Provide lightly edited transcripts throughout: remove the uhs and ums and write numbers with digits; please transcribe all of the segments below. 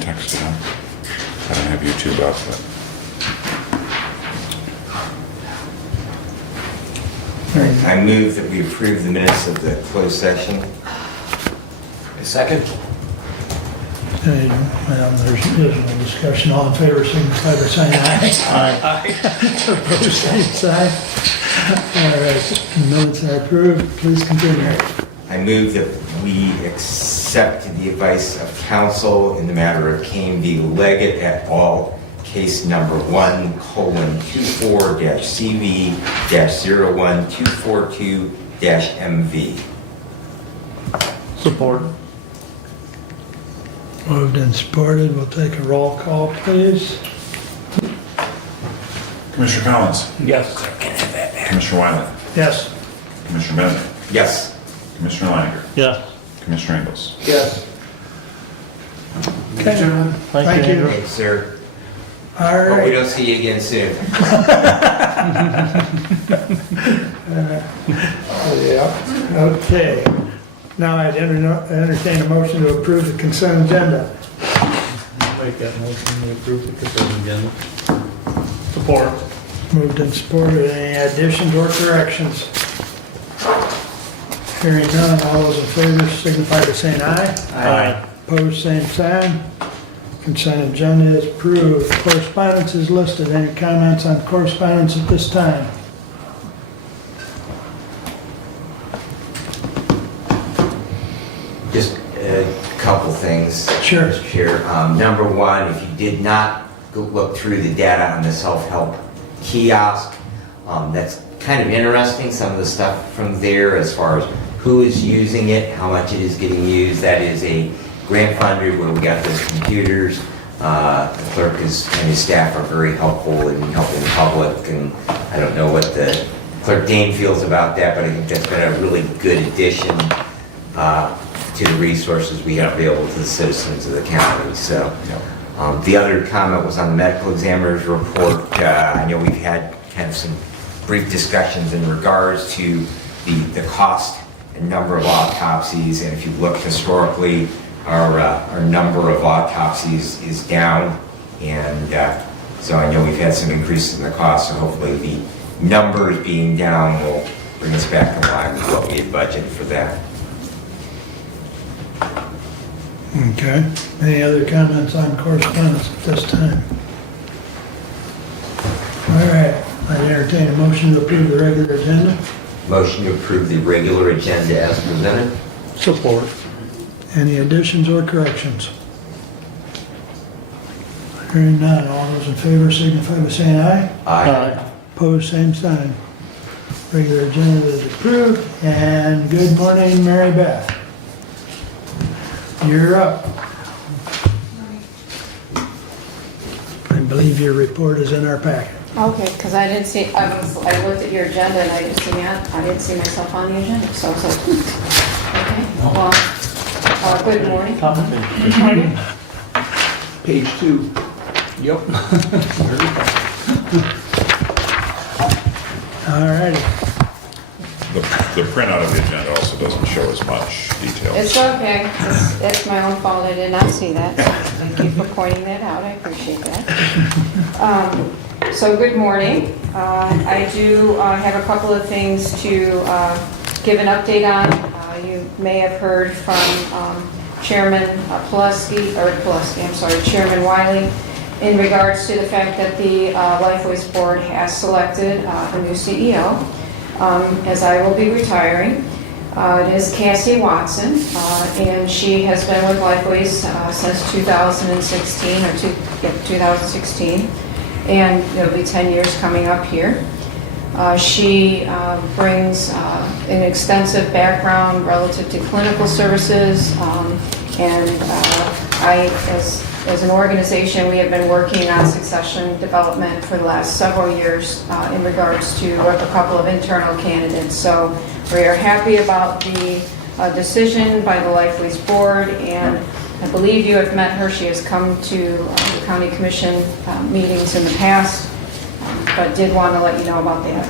texted him. I don't have YouTube up, but I move that we approve the minutes of the closed session. A second? Okay, there's no discussion. All in favor, signify by saying aye. Aye. Opposed, same sign. All right, minutes are approved. Please continue. I move that we accept the advice of counsel in the matter of Kane v. Leggett et al., case number 1:24-CV-01242-MV. Support. Moved and supported. We'll take a roll call, please. Commissioner Collins, Yes. Commissioner Wiley, Yes. Commissioner Bennett, Yes. Commissioner Leininger, Yes. Commissioner Ingles. Yes. Okay. Thank you. Andrew. Thanks, sir. All Hope we right. don't see you again soon. Yeah, okay. Now I'd entertain a motion to approve the consent agenda. Make that motion to approve the consent agenda. Support. Moved and supported. Any additions or corrections? Hearing none, all those in favor signify by saying aye. Aye. Opposed, same sign. Consent agenda is approved. Correspondence is listed. Any comments on correspondence at this time? Just a couple things. Sure. Mr. Chair. Number one, if you did not go look through the data on the self-help kiosk, that's kind of interesting, some of the stuff from there as far as who is using it, how much it is getting used. That is a grant funded where we got those computers. The clerk and his staff are very helpful in helping the public, and I don't know what the Clerk Dane feels about that, but I think that's been a really good addition to the resources we have available to the citizens of the county. So the other comment was on the medical examiner's report. I know we've had kind of some brief discussions in regards to the cost and number of autopsies, and if you look historically, our number of autopsies is down, and so I know we've had some increase in the cost, so hopefully the numbers being down will bring us back in line with what we had budgeted for that. Okay. Any other comments on correspondence at this time? All right. I entertain a motion to approve the regular agenda. Motion to approve the regular agenda as presented. Support. Any additions or corrections? Hearing none, all those in favor signify by saying aye. Aye. Opposed, same sign. Regular agenda is approved, and good morning, Mary Beth. You're up. I believe your report is in our packet. Okay, because I didn't see, I looked at your agenda and I didn't see myself on the agenda, so I was like, okay, well, good morning. Good morning. Page 2. Yep. All righty. The printout of the agenda also doesn't show as much detail. It's okay, it's my own fault, I did not see that, so thank you for pointing that out, I appreciate that. So good morning. I do have a couple of things to give an update on. You may have heard from Chairman Chairman Wiley in regards to the fact that the Lifeways Board has selected a new CEO, as I will be retiring. It is Cassie Watson, and she has been with Lifeways since 2016, and it'll be 10 years coming up here. She brings an extensive background relative to clinical services, and as an organization, we have been working on succession development for the last several years in regards to a couple of internal candidates. So we are happy about the decision by the Lifeways Board, and I believe you have met her. She has come to the County Commission meetings in the past, but did want to let you know about that.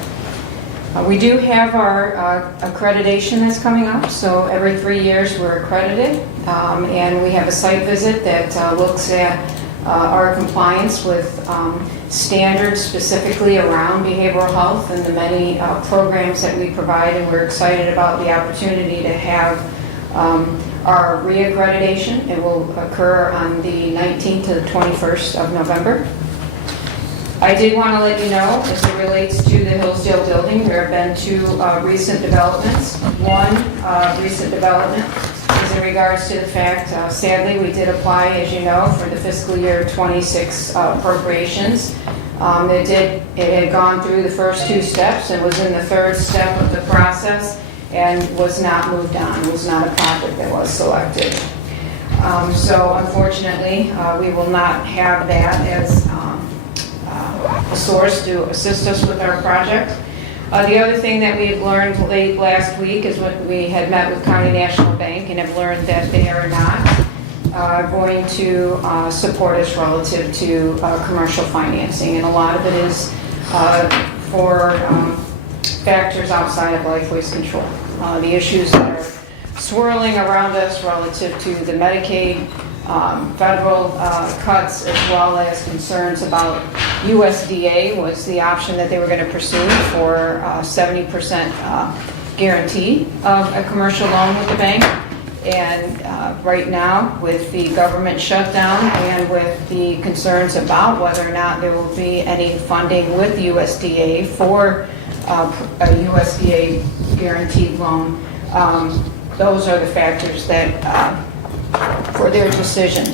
We do have our accreditation that's coming up, so every 3 years we're accredited, and we have a site visit that looks at our compliance with standards specifically around behavioral health and the many programs that we provide, and we're excited about the opportunity to have our re-accreditation. It will occur on the 19th to the 21st of November. I did want to let you know, as it relates to the Hillsdale building, there have been 2 recent developments. One recent development is in regards to the fact, sadly, we did apply, as you know, for the fiscal year 26 appropriations. It had gone through the first 2 steps and was in the 3rd step of the process and was not moved on. It was not a project that was selected. So unfortunately, we will not have that as a source to assist us with our project. The other thing that we've learned late last week is when we had met with County National Bank and have learned that they are not going to support us relative to commercial financing, and a lot of it is for factors outside of Lifeway's control. The issues that are swirling around us relative to the Medicaid, federal cuts, as well as concerns about USDA was the option that they were going to pursue for 70% guarantee of a commercial loan with the bank. And right now, with the government shutdown and with the concerns about whether or not there will be any funding with USDA for a USDA guaranteed loan, those are the factors that for their decision.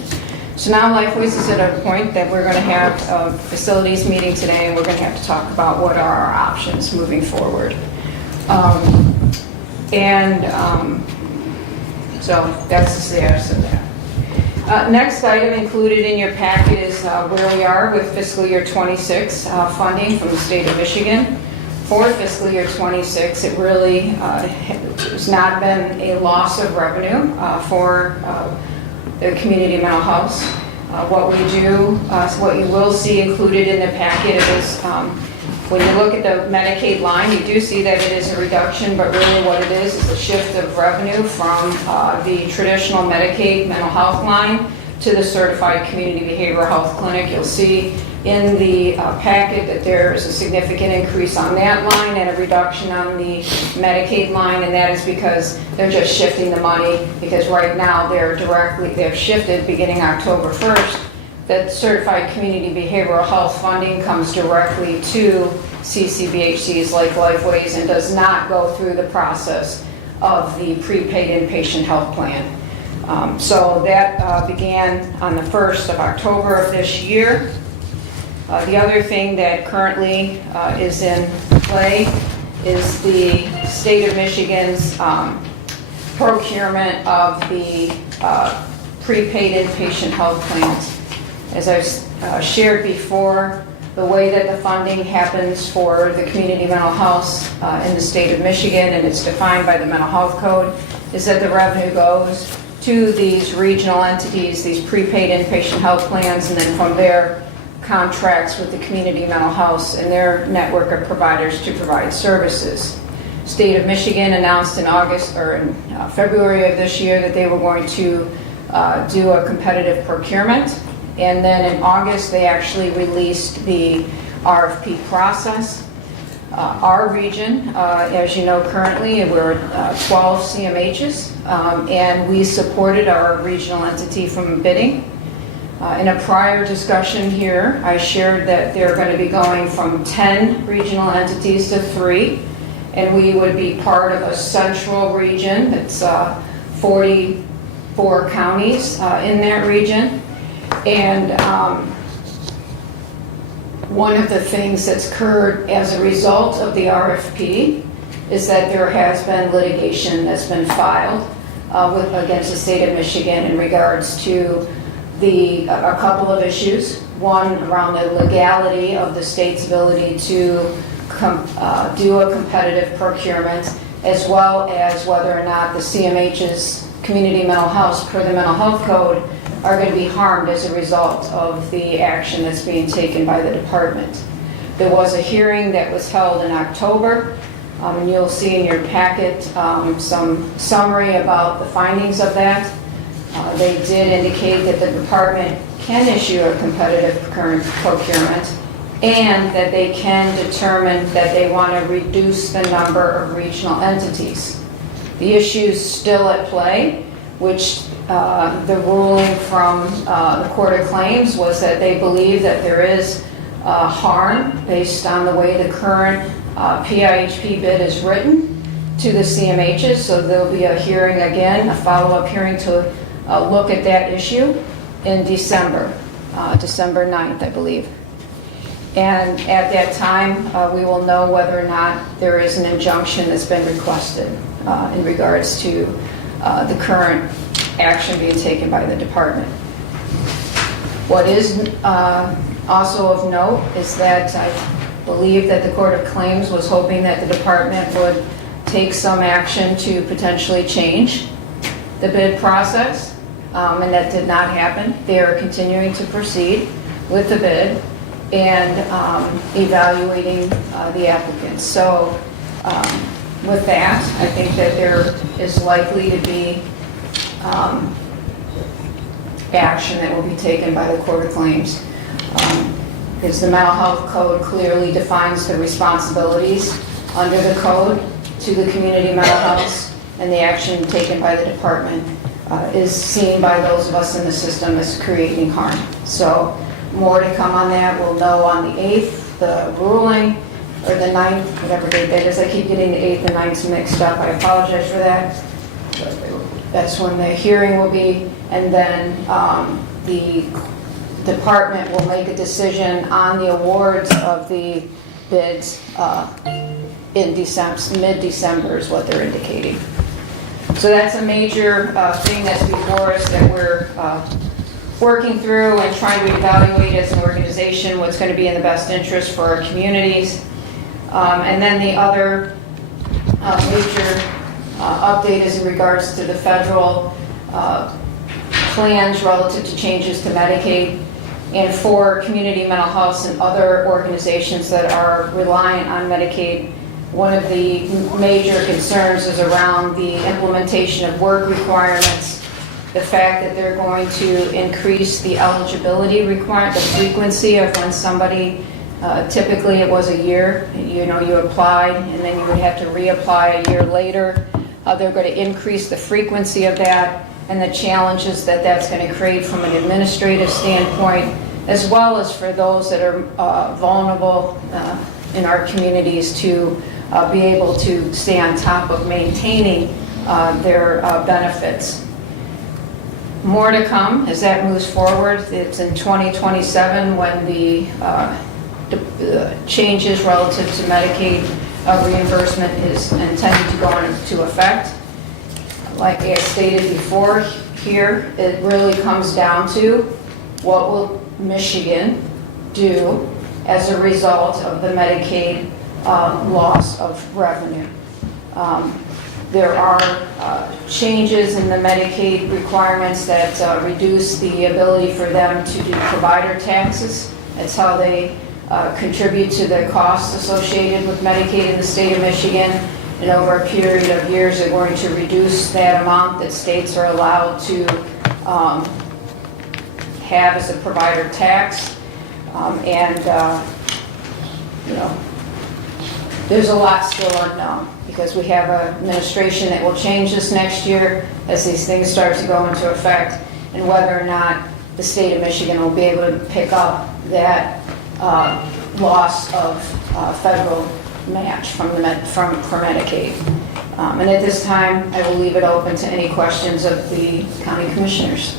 So now Lifeways is at a point that we're going to have a facilities meeting today, and we're going to have to talk about what are our options moving forward. So that's the status of that. Next item included in your packet is where we are with fiscal year 26 funding from the state of Michigan. For fiscal year 26, it really has not been a loss of revenue for the community mental health. What we do, what you will see included in the packet is when you look at the Medicaid line, you do see that it is a reduction, but really what it is a shift of revenue from the traditional Medicaid mental health line to the certified community behavioral health clinic. You'll see in the packet that there is a significant increase on that line and a reduction on the Medicaid line, and that is because they're just shifting the money, because right now they've shifted beginning October 1st. That certified community behavioral health funding comes directly to CCBHCs like Lifeways and does not go through the process of the prepaid inpatient health plan. So that began on the 1st of October of this year. The other thing that currently is in play is the state of Michigan's procurement of the prepaid inpatient health plans. As I've shared before, the way that the funding happens for the community mental health in the state of Michigan, and it's defined by the mental health code, is that the revenue goes to these regional entities, these prepaid inpatient health plans, and then from there contracts with the community mental health and their network of providers to provide services. State of Michigan announced in February of this year that they were going to do a competitive procurement, and then in August they actually released the RFP process. Our region, as you know, currently we're 12 CMHs, and we supported our regional entity from bidding. In a prior discussion here, I shared that they're going to be going from 10 regional entities to 3, and we would be part of a central region that's 44 counties in that region. And one of the things that's occurred as a result of the RFP is that there has been litigation that's been filed against the state of Michigan in regards to a couple of issues. One around the legality of the state's ability to do a competitive procurement, as well as whether or not the CMH's community mental health, per the mental health code, are going to be harmed as a result of the action that's being taken by the department. There was a hearing that was held in October And you'll see in your packet some summary about the findings of that. They did indicate that the department can issue a competitive procurement and that they can determine that they want to reduce the number of regional entities. The issues still at play, which the ruling from the Court of Claims was that they believe that there is harm based on the way the current PIHP bid is written to the CMHs, so there'll be a hearing again, a follow-up hearing to look at that issue in December, December 9th, I believe. And at that time, we will know whether or not there is an injunction that's been requested in regards to the current action being taken by the department. What is also of note is that I believe that the Court of Claims was hoping that the department would take some action to potentially change the bid process, and that did not happen. They are continuing to proceed with the bid and evaluating the applicants. So with that, I think that there is likely to be action that will be taken by the Court of Claims. Because the mental health code clearly defines the responsibilities under the code to the community mental health, and the action taken by the department is seen by those of us in the system as creating harm. So more to come on that. We'll know on the 8th, the ruling, or the 9th, whatever date that is. I keep getting the 8th and 9th mixed up. I apologize for that. But that's when the hearing will be, and then the department will make a decision on the awards of the bids in December, mid-December is what they're indicating. So that's a major thing that's before us that we're working through and trying to evaluate as an organization what's going to be in the best interest for our communities. And then the other major update is in regards to the federal plans relative to changes to Medicaid. And for community mental health and other organizations that are reliant on Medicaid, one of the major concerns is around the implementation of work requirements, the fact that they're going to increase the eligibility requirement, the frequency of when somebody, typically it was a year, you applied and then you would have to reapply a year later. They're going to increase the frequency of that and the challenges that that's going to create from an administrative standpoint, as well as for those that are vulnerable in our communities to be able to stay on top of maintaining their benefits. More to come as that moves forward. It's in 2027 when the changes relative to Medicaid reimbursement is intended to go into effect. Like I stated before here, it really comes down to what will Michigan do as a result of the Medicaid loss of revenue. There are changes in the Medicaid requirements that reduce the ability for them to do provider taxes. That's how they contribute to the costs associated with Medicaid in the state of Michigan. And over a period of years, they're going to reduce that amount that states are allowed to have as a provider tax. There's a lot still unknown because we have an administration that will change this next year as these things start to go into effect, and whether or not the state of Michigan will be able to pick up that loss of federal match from Medicaid. And at this time, I will leave it open to any questions of the county commissioners.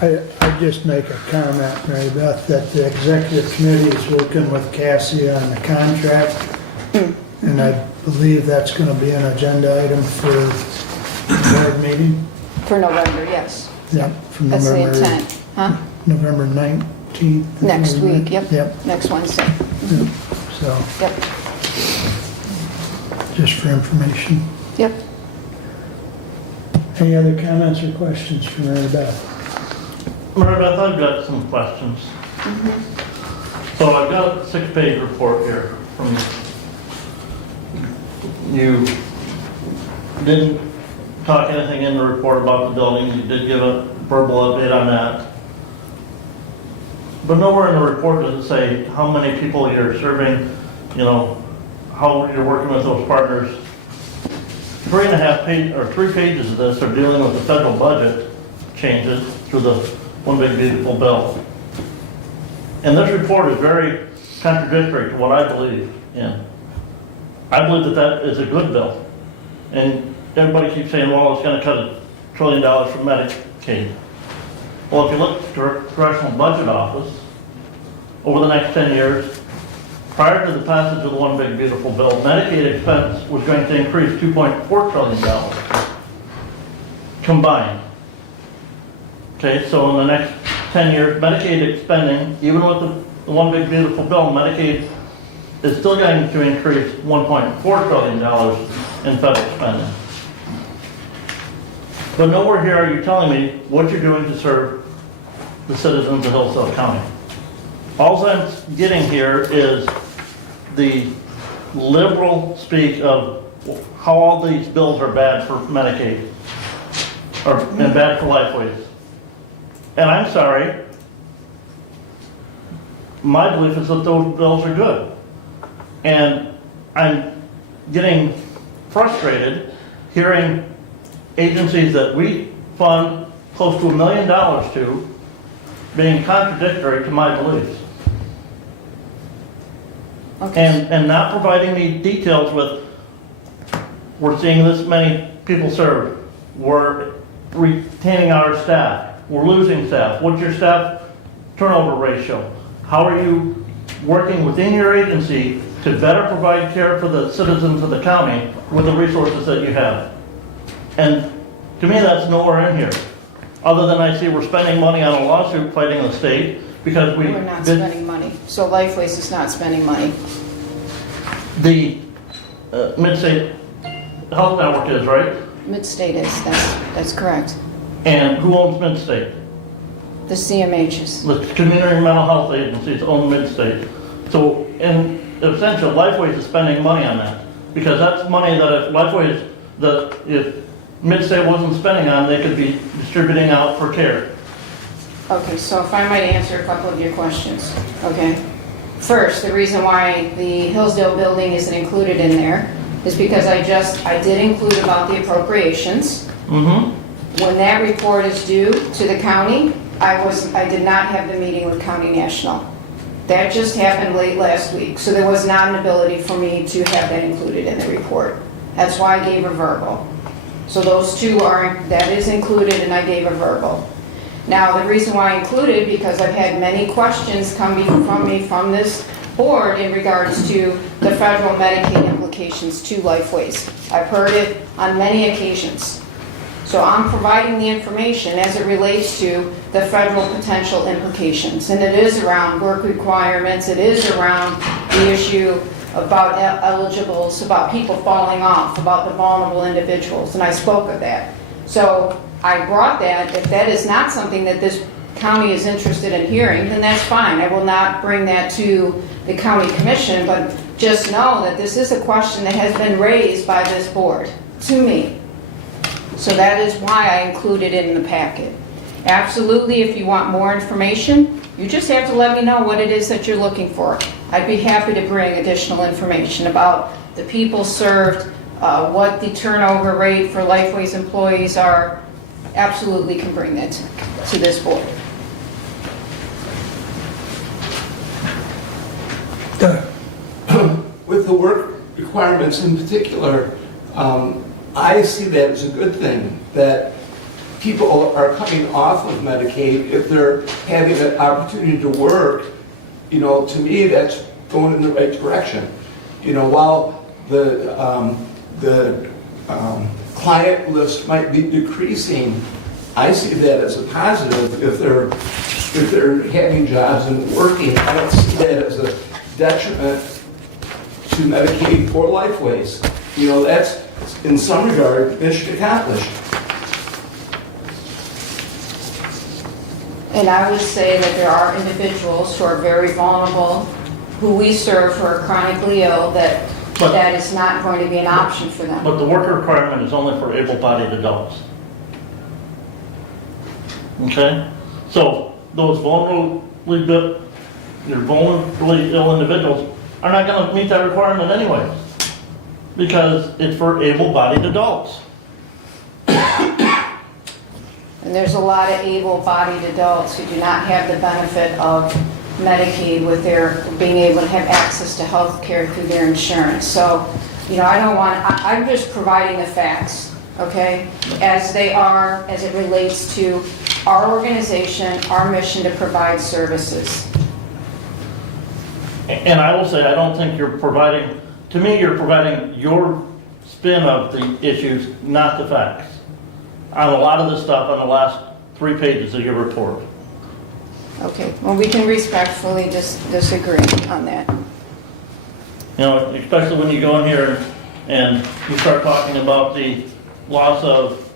I just make a comment, Mary Beth, that the executive committee is working with Cassie on the contract, and I believe that's going to be an agenda item for the board meeting. For November, yes. Yep, from That's the November, intent, huh? November 19th. Next week, yep. Yep, Next Wednesday. yep. So, Yep, just for information. yep. Any other comments or questions for Mary Beth? Mary Beth, I've got some questions. So I've got a 6-page report here from you. You didn't talk anything in the report about the building. You did give a verbal update on that. But nowhere in the report does it say how many people you're serving, you know, how you're working with those partners. 3.5 pages or 3 pages of this are dealing with the federal budget changes through the One Big Beautiful Bill. And this report is very contradictory to what I believe in. I believe that that is a good bill. And everybody keeps saying, well, it's going to cut $1 trillion from Medicaid. Well, if you look at the Congressional Budget Office, over the next 10 years, prior to the passage of the One Big Beautiful Bill, Medicaid expense was going to increase $2.4 trillion combined. Okay, so in the next 10 years, Medicaid spending, even with the One Big Beautiful Bill, Medicaid is still going to increase $1.4 trillion in federal spending. But nowhere here are you telling me what you're doing to serve the citizens of Hillsdale County. All I'm getting here is the liberal speak of how all these bills are bad for Medicaid and bad for Lifeways. And I'm sorry, my belief is that those bills are good. And I'm getting frustrated hearing agencies that we fund close to $1 million to being contradictory to my beliefs. Okay. And not providing me details with, we're seeing this many people served, we're retaining our staff, we're losing staff, what's your staff turnover ratio? How are you working within your agency to better provide care for the citizens of the county with the resources that you have? And to me, that's nowhere in here. Other than I see we're spending money on a lawsuit fighting the state because We're not spending money. So Lifeways is not spending money. The Mid-State Health Network is, right? Midstate is, that's correct. And who owns Mid-State? The CMHs. The Community Mental Health Agencies own Mid-State. So in essential, Lifeways is spending money on that. Because that's money that if Lifeways, if Mid-State wasn't spending on, they could be distributing out for care. Okay, so if I might answer a couple of your questions, okay? First, the reason why the Hillsdale building isn't included in there is because I did include about the appropriations. Mm-hmm. When that report is due to the county, I did not have the meeting with County National. That just happened late last week, so there was not an ability for me to have that included in the report. That's why I gave a verbal. So those two that is included, and I gave a verbal. Now, the reason why I included, because I've had many questions coming from me from this board in regards to the federal Medicaid implications to Lifeways. I've heard it on many occasions. So I'm providing the information as it relates to the federal potential implications. And it is around work requirements, it is around the issue about eligibles, about people falling off, about the vulnerable individuals, and I spoke of that. So I brought that. If that is not something that this county is interested in hearing, then that's fine. I will not bring that to the county commission, but just know that this is a question that has been raised by this board to me. So that is why I included it in the packet. Absolutely, if you want more information, you just have to let me know what it is that you're looking for. I'd be happy to bring additional information about the people served, what the turnover rate for Lifeways employees are. Absolutely can bring that to this board. With the work requirements in particular, I see that as a good thing, that people are coming off of Medicaid if they're having an opportunity to work. You know, to me, that's going in the right direction. You know, while the client list might be decreasing, I see that as a positive if they're having jobs and working. I don't see that as a detriment to Medicaid or Lifeways. You know, that's in some regard mission accomplished. And I would say that there are individuals who are very vulnerable, who we serve, who are chronically ill, that is not going to be an option for them. But the work requirement is only for able-bodied adults. Okay? So those vulnerably ill individuals are not going to meet that requirement anyways, because it's for able-bodied adults. And there's a lot of able-bodied adults who do not have the benefit of Medicaid with their being able to have access to health care through their insurance. So, I'm just providing the facts, okay, as they are, as it relates to our organization, our mission to provide services. And I will say, I don't think you're providing, to me, you're providing your spin of the issues, not the facts, on a lot of the stuff on the last 3 pages of your report. Okay, well, we can respectfully disagree on that. You know, especially when you go in here and you start talking about the loss of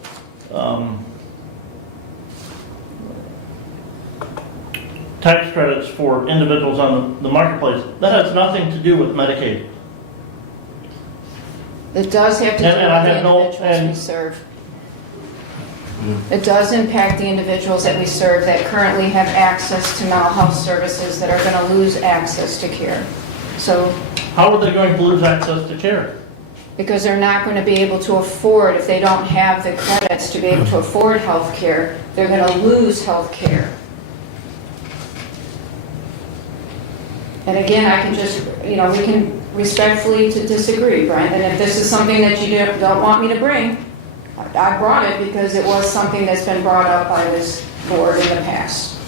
tax credits for individuals on the marketplace. That has nothing to do with Medicaid. It does have to do with And I the have no- individuals we and- serve. It does impact the individuals that we serve that currently have access to mental health services that are going to lose access to care. So, How are they going to lose access to care? because they're not going to be able to afford, if they don't have the credits to be able to afford health care, they're going to lose health care. And again, I can just, we can respectfully to disagree, Brian. And if this is something that you don't want me to bring, I brought it because it was something that's been brought up by this board in the past.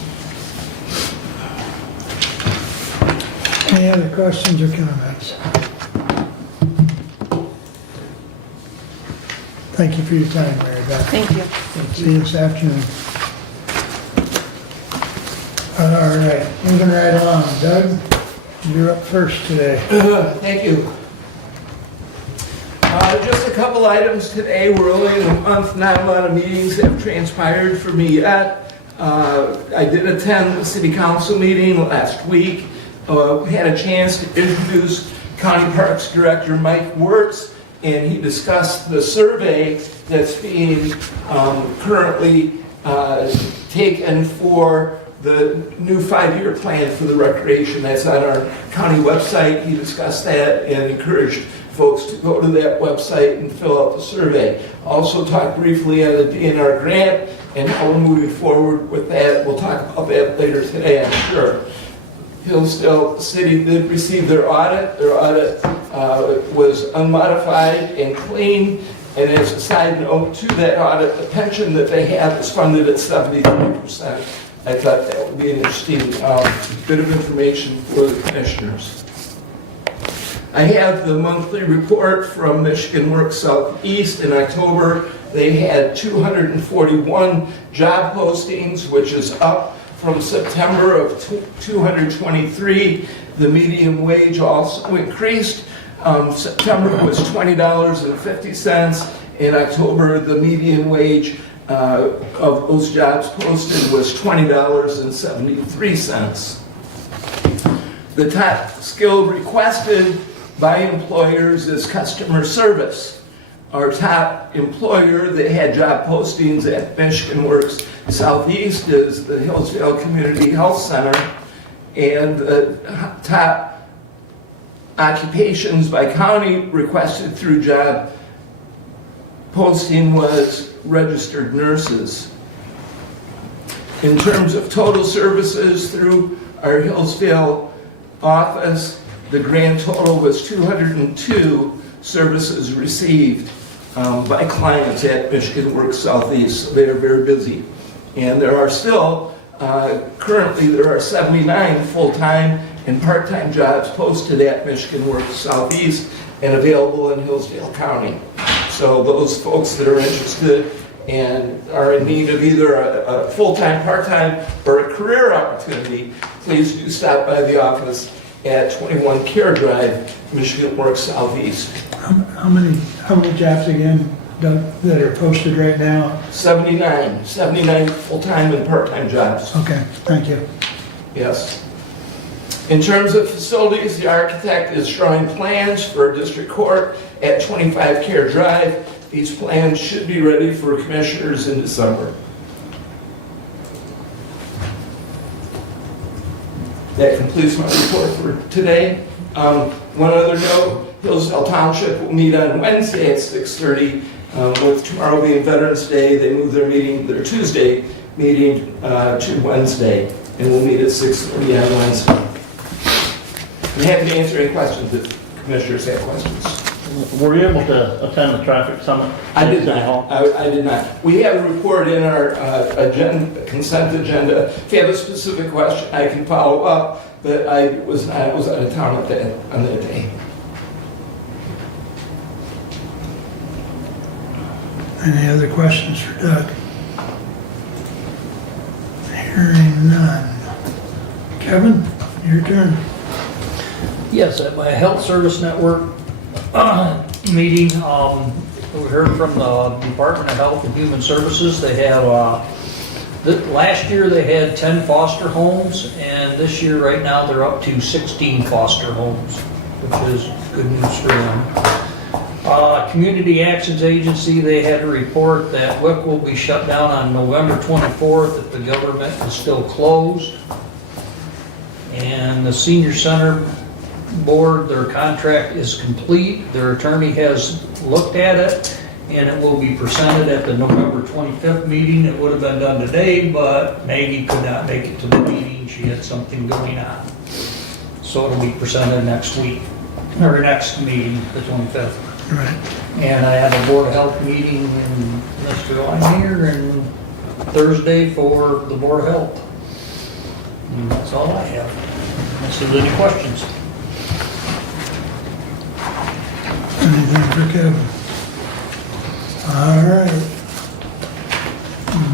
Any other questions or comments? Thank you for your time, Mary Beth. Thank you. See you this afternoon. All right, moving right along. Doug, you're up first today. Thank you. Just a couple items today. We're only in a month, not a lot of meetings have transpired for me yet. I did attend the city council meeting last week. We had a chance to introduce County Parks Director Mike Wertz, and he discussed the survey that's being currently taken for the new 5-year plan for the recreation. That's on our county website. He discussed that and encouraged folks to go to that website and fill out the survey. Also talked briefly on the DNR grant and how we're moving forward with that. We'll talk about that later today, I'm sure. Hillsdale City did receive their audit. Their audit was unmodified and clean. And as a side note to that audit, the pension that they have is funded at 73%. I thought that would be an interesting bit of information for the commissioners. I have the monthly report from Michigan Works Southeast. In October, they had 241 job postings, which is up from September of 223. The median wage also increased. September was $20.50. In October, the median wage of those jobs posted was $20.73. The top skill requested by employers is customer service. Our top employer that had job postings at Michigan Works Southeast is the Hillsdale Community Health Center, and the top occupations by county requested through job posting was registered nurses. In terms of total services through our Hillsdale office, the grand total was 202 services received by clients at Michigan Works Southeast. So they are very busy. And there are still, currently there are 79 full-time and part-time jobs posted at Michigan Works Southeast and available in Hillsdale County. So those folks that are interested and are in need of either a full-time, part-time, or a career opportunity, please do stop by the office at 21 Care Drive, Michigan Works Southeast. How many jobs again, Doug, that are posted right now? 79 full-time and part-time jobs. Okay, thank you. Yes. In terms of facilities, the architect is drawing plans for district court at 25 Care Drive. These plans should be ready for commissioners in December. That completes my report for today. One other note, Hillsdale Township will meet on Wednesday at 6:30. With tomorrow being Veterans Day, they moved their Tuesday meeting to Wednesday, and we'll meet at 6:30 on Wednesday. I'm happy to answer any questions if commissioners have questions. Were you able to attend the traffic summit? I did City not. Hall? I did not. We have a report in our agenda, consent agenda. If you have a specific question, I can follow up, but I was out of town on that day. Any other questions for Doug? Hearing none. Kevin, your turn. Yes, at my Health Service Network meeting, we heard from the Department of Health and Human Services. They have, last year they had 10 foster homes, and this year, right now, they're up to 16 foster homes, which is good news for them. Community Actions Agency, they had a report that WIC will be shut down on November 24th if the government is still closed. And the Senior Center Board, their contract is complete. Their attorney has looked at it, and it will be presented at the November 25th meeting. It would have been done today, but Maggie could not make it to the meeting. She had something going on. So it'll be presented next week, or next meeting, the 25th. Right. And I have a Board of Health meeting in Mr. I'm here and Thursday for the Board of Health. And that's all I have. Unless there's any questions. Anything for Kevin? All right.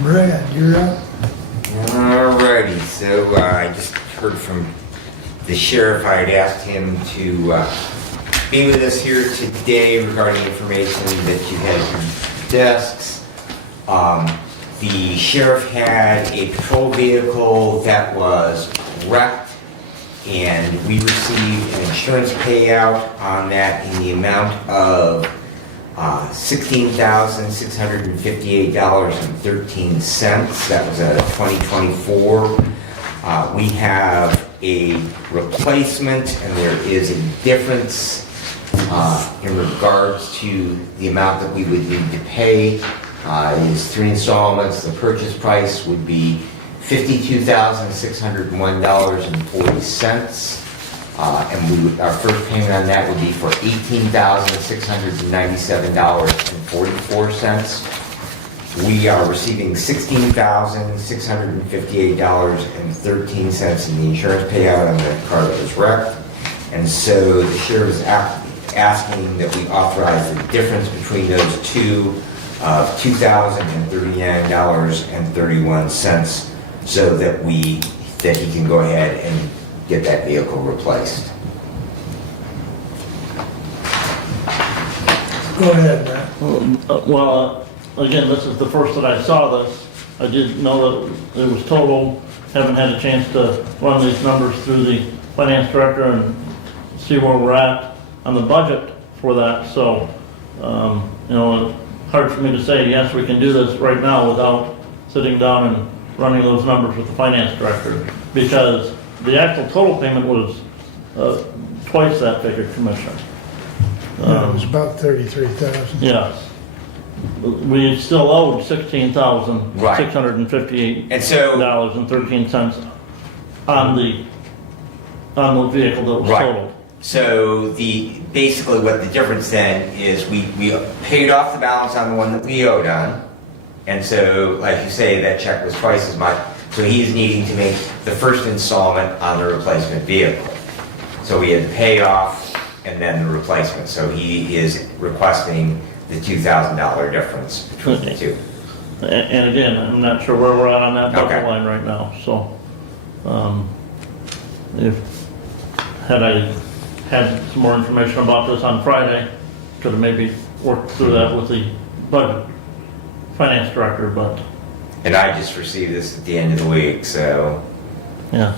Brad, you're up. Alrighty, so I just heard from the sheriff. I had asked him to be with us here today regarding information that you had at your desks. The sheriff had a patrol vehicle that was wrecked, and we received an insurance payout on that in the amount of $16,658.13. That was a 2024. We have a replacement, and there is a difference in regards to the amount that we would need to pay. It is 3 installments. The purchase price would be $52,601.40. And our first payment on that would be for $18,697.44. We are receiving $16,658.13 in the insurance payout on the car that was wrecked. And so the sheriff is asking that we authorize the difference between those two of $2,039.31 so that he can go ahead and get that vehicle replaced. Go ahead, Brad. Well, again, this is the first that I saw this. I didn't know that it was total. Haven't had a chance to run these numbers through the finance director and see where we're at on the budget for that. So, it's hard for me to say, yes, we can do this right now without sitting down and running those numbers with the finance director, because the actual total payment was twice that figure, Commissioner. It was about 33,000. Yes. We still owed $16,658.13 on the vehicle that was totaled. So basically what the difference then is we paid off the balance on the one that we owed on. And so, like you say, that check was twice as much. So he's needing to make the first installment on the replacement vehicle. So we had to pay off and then the replacement. So he is requesting the $2,000 difference between the two. And again, I'm not sure where we're at on that budget line right now. So, had I had some more information about this on Friday, could have maybe worked through that with the budget finance director, but, And I just received this at the end of the week, so. yeah.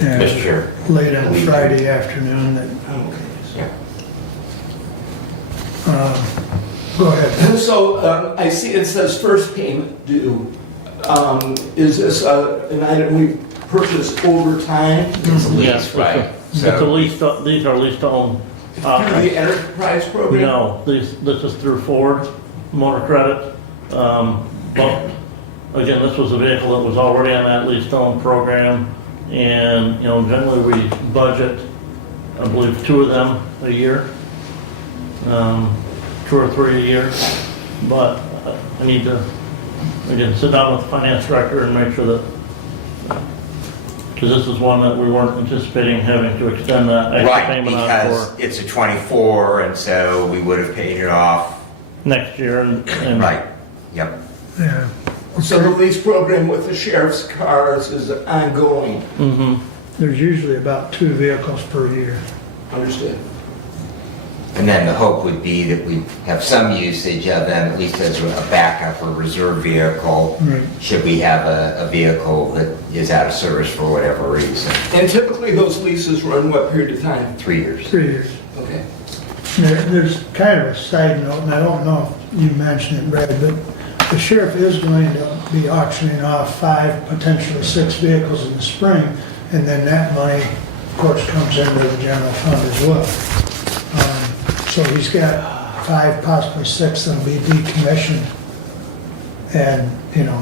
Yeah, Mr. Chair. late on Friday afternoon that, Yeah. go ahead. So I see it says first payment due. Is this an item we purchase over time It's a Yeah, lease, right? It's a lease, these are lease to own. through the enterprise program? No, this is through Ford Motor Credit. But again, this was a vehicle that was already on that lease to own program. And, you know, generally we budget, I believe, 2 of them a year. 2 or 3 a year. But I need to, again, sit down with the finance director and make sure that, because this is one that we weren't anticipating having to extend that extra Right, payment on because for it's a 24, and so we would have paid it off. next year and. Right, yep. Yeah, So the lease program with the sheriff's cars is ongoing. Mhm. there's usually about 2 vehicles per year. Understood. And then the hope would be that we have some usage of them, at least as a backup or reserve vehicle, Right. should we have a vehicle that is out of service for whatever reason. And typically those leases run what period of time? 3 years. 3 years. Okay. There's kind of a side note, and I don't know if you mentioned it, Brad, but the sheriff is going to be auctioning off 5, potentially 6 vehicles in the spring, and then that money, of course, comes into the general fund as well. So he's got 5, possibly 6 that'll be decommissioned, and, you know,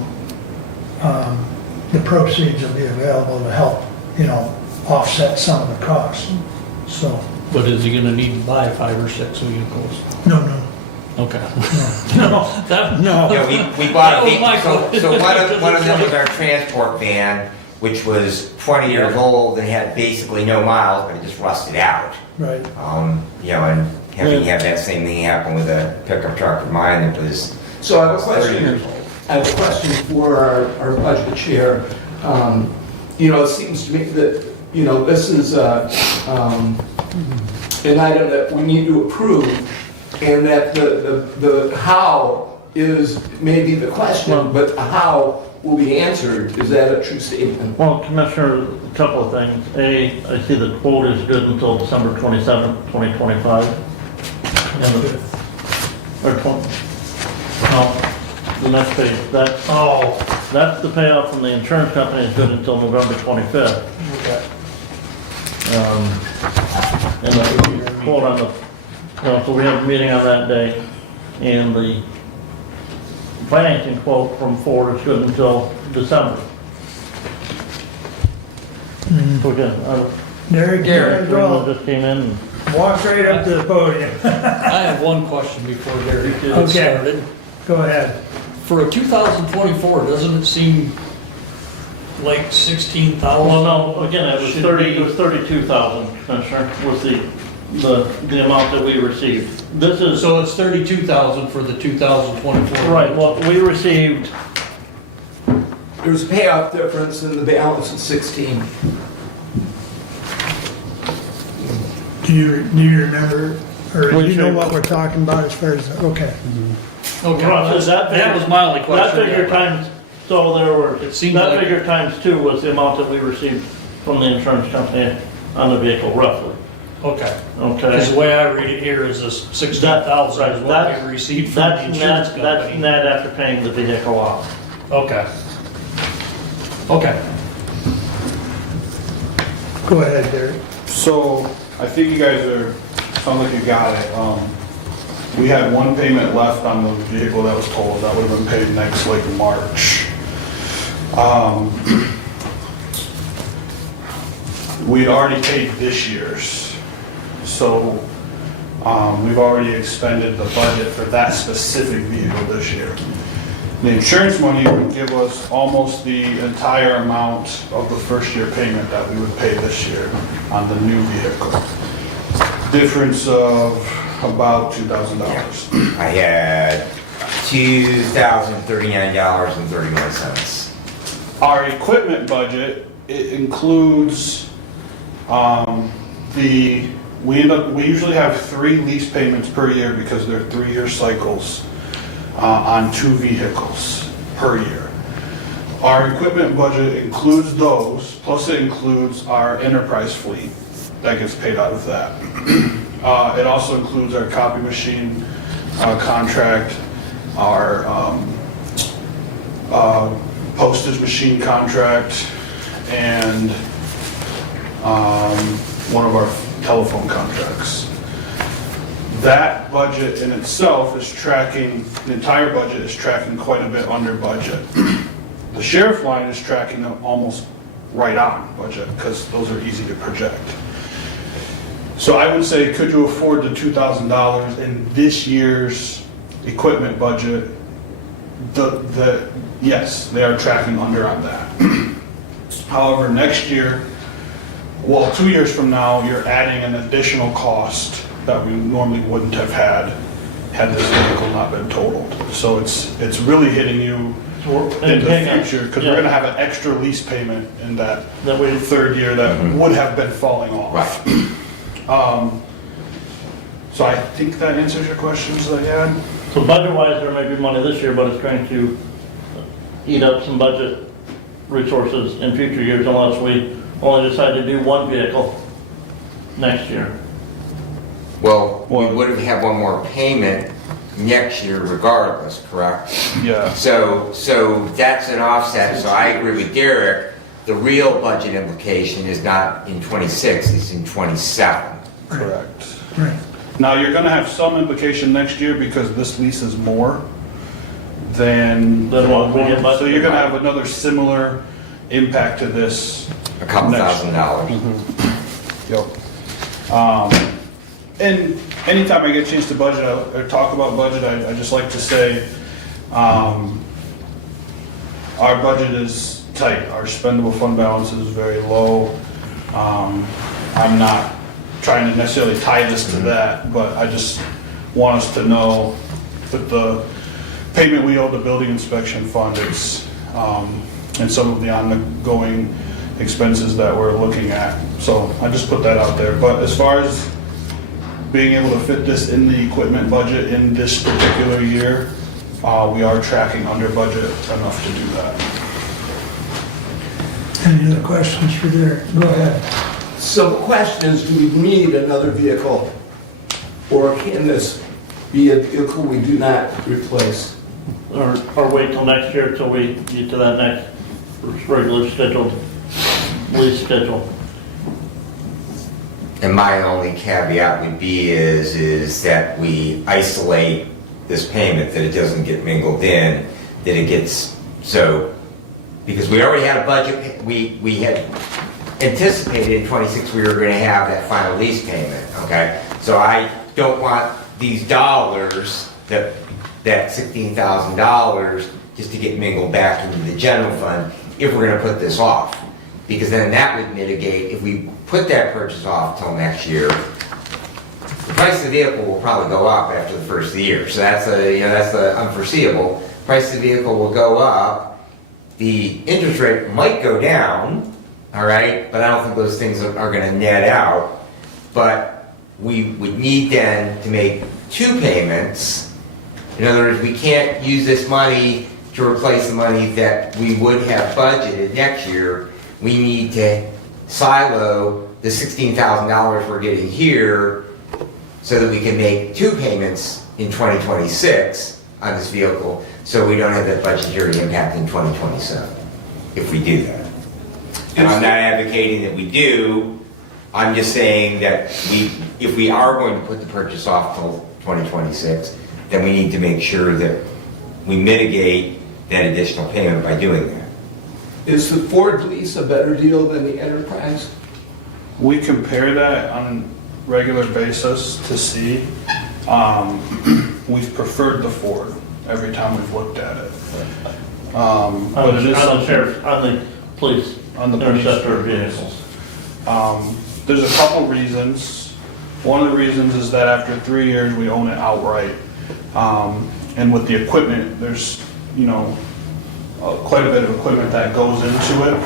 the proceeds will be available to help, you know, offset some of the costs, so, But is he gonna need to buy 5 or 6 vehicles? no, Okay. No, that, no. Yeah, we bought That a was my vehicle, question. so one of them was our transport van, which was 20 years old and had basically no miles, but it just rusted out. Right. You know, and having had that same thing happen with a pickup truck of mine that was So I have a 30 years question. old. I have a question for our budget chair. You know, it seems to me that, you know, this is an item that we need to approve, and that the how is maybe the question, but how will be answered. Is that a true statement? Well, Commissioner, a couple of things. A, I see the quote is good until December 27th, 2025. And the- Or 20, no, the next page, that's the payout from the insurance company is good until November 25th. And the quote on the, you know, so we have a meeting on that day, and the financing quote from Ford is good until December. So again, Derek, you Gary, as well. just came in, and Walk right up to the podium. I have one question before Gary gets Okay. started. Go ahead. For a 2024, doesn't it seem like 16,000? well, no, again, it was 32,000, Commissioner, was the amount that we received. This is, So it's 32,000 for the 2024? right, well, we received, There's a payoff difference in the balance of 16. Do you remember, or do Well, you know sure. what we're talking about as far as, okay. Okay, Ross, that was my only that question. figure times, so there were, It seems that like- figure times 2 was the amount that we received from the insurance company on the vehicle, roughly, Okay. Because okay? the way I read it here is this 16,000 is what That's- we received from the That's insurance net, that's company. net after paying the vehicle off. Okay. Okay. Go ahead, Derek. So, I think you guys sound like you got it. We had one payment left on the vehicle that was totaled, that would have been paid next, like, March. We'd already paid this year's, so, we've already expended the budget for that specific vehicle this year. The insurance money would give us almost the entire amount of the first year payment that we would pay this year on the new vehicle. Difference of about $2,000. I had $2,039.31. Our equipment budget, it includes the we usually have 3 lease payments per year because they're 3-year cycles on 2 vehicles per year. Our equipment budget includes those, plus it includes our enterprise fleet that gets paid out of that. It also includes our copy machine contract, our postage machine contract, and one of our telephone contracts. That budget in itself is tracking, the entire budget is tracking quite a bit under budget. The sheriff line is tracking almost right on budget because those are easy to project. So I would say, could you afford the $2,000 in this year's equipment budget? Yes, they are tracking under on that. However, next year, well, 2 years from now, you're adding an additional cost that we normally wouldn't have had this vehicle not been totaled. So it's really hitting you in the future because we're going to have an extra lease payment in that third year that would have been falling off. Right. So I think that answers your questions that you had. So budget-wise, there may be money this year, but it's going to eat up some budget resources in future years unless we only decide to do 1 vehicle next year. Well, we would have one more payment next year regardless, correct? Yeah. So that's an offset, so I agree with Derek. The real budget implication is not in 26, it's in 27. Correct. Right. Now, you're going to have some implication next year because this lease is more than what we get budgeted. so you're going to have another similar impact to this. A couple next $1,000. Yep. And anytime I get a chance to budget or talk about budget, I just like to say our budget is tight. Our spendable fund balance is very low. I'm not trying to necessarily tie this to that, but I just want us to know that the payment we owe the building inspection fund is, and some of the ongoing expenses that we're looking at. So I just put that out there. But as far as being able to fit this in the equipment budget in this particular year, we are tracking under budget enough to do that. Any other questions for Derek? Go ahead. So the question is, do we need another vehicle? Or can this be a vehicle we do not replace? Or wait till next year till we get to that next regular scheduled lease schedule. And my only caveat would be is that we isolate this payment, that it doesn't get mingled in, that it gets, so, because we already had a budget, we had anticipated in 26 we were going to have that final lease payment, okay? So I don't want these dollars, that $16,000, just to get mingled back into the general fund if we're going to put this off. Because then that would mitigate, if we put that purchase off till next year, the price of the vehicle will probably go up after the first of the year. So that's the unforeseeable. Price of the vehicle will go up. The interest rate might go down, all right? But I don't think those things are going to net out. But we would need then to make 2 payments. In other words, we can't use this money to replace the money that we would have budgeted next year. We need to silo the $16,000 we're getting here so that we can make 2 payments in 2026 on this vehicle, so we don't have that budgetary impact in 2027, if we do that. And I'm not advocating that we do, I'm just saying that if we are going to put the purchase off till 2026, then we need to make sure that we mitigate that additional payment by doing that. Is the Ford lease a better deal than the Enterprise? We compare that on a regular basis to see. We've preferred the Ford every time we've looked at it. But it is On the sheriff, on the police, on the police interceptor vehicles. There's a couple reasons. One of the reasons is that after 3 years, we own it outright. And with the equipment, there's, quite a bit of equipment that goes into it.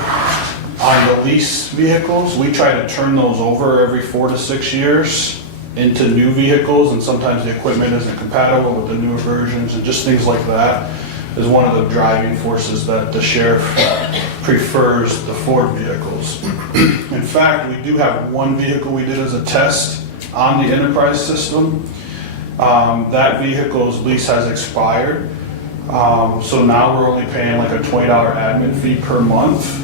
On the lease vehicles, we try to turn those over every 4 to 6 years into new vehicles, and sometimes the equipment isn't compatible with the newer versions, and just things like that is one of the driving forces that the sheriff prefers the Ford vehicles. In fact, we do have one vehicle we did as a test on the enterprise system. That vehicle's lease has expired, so now we're only paying like a $20 admin fee per month.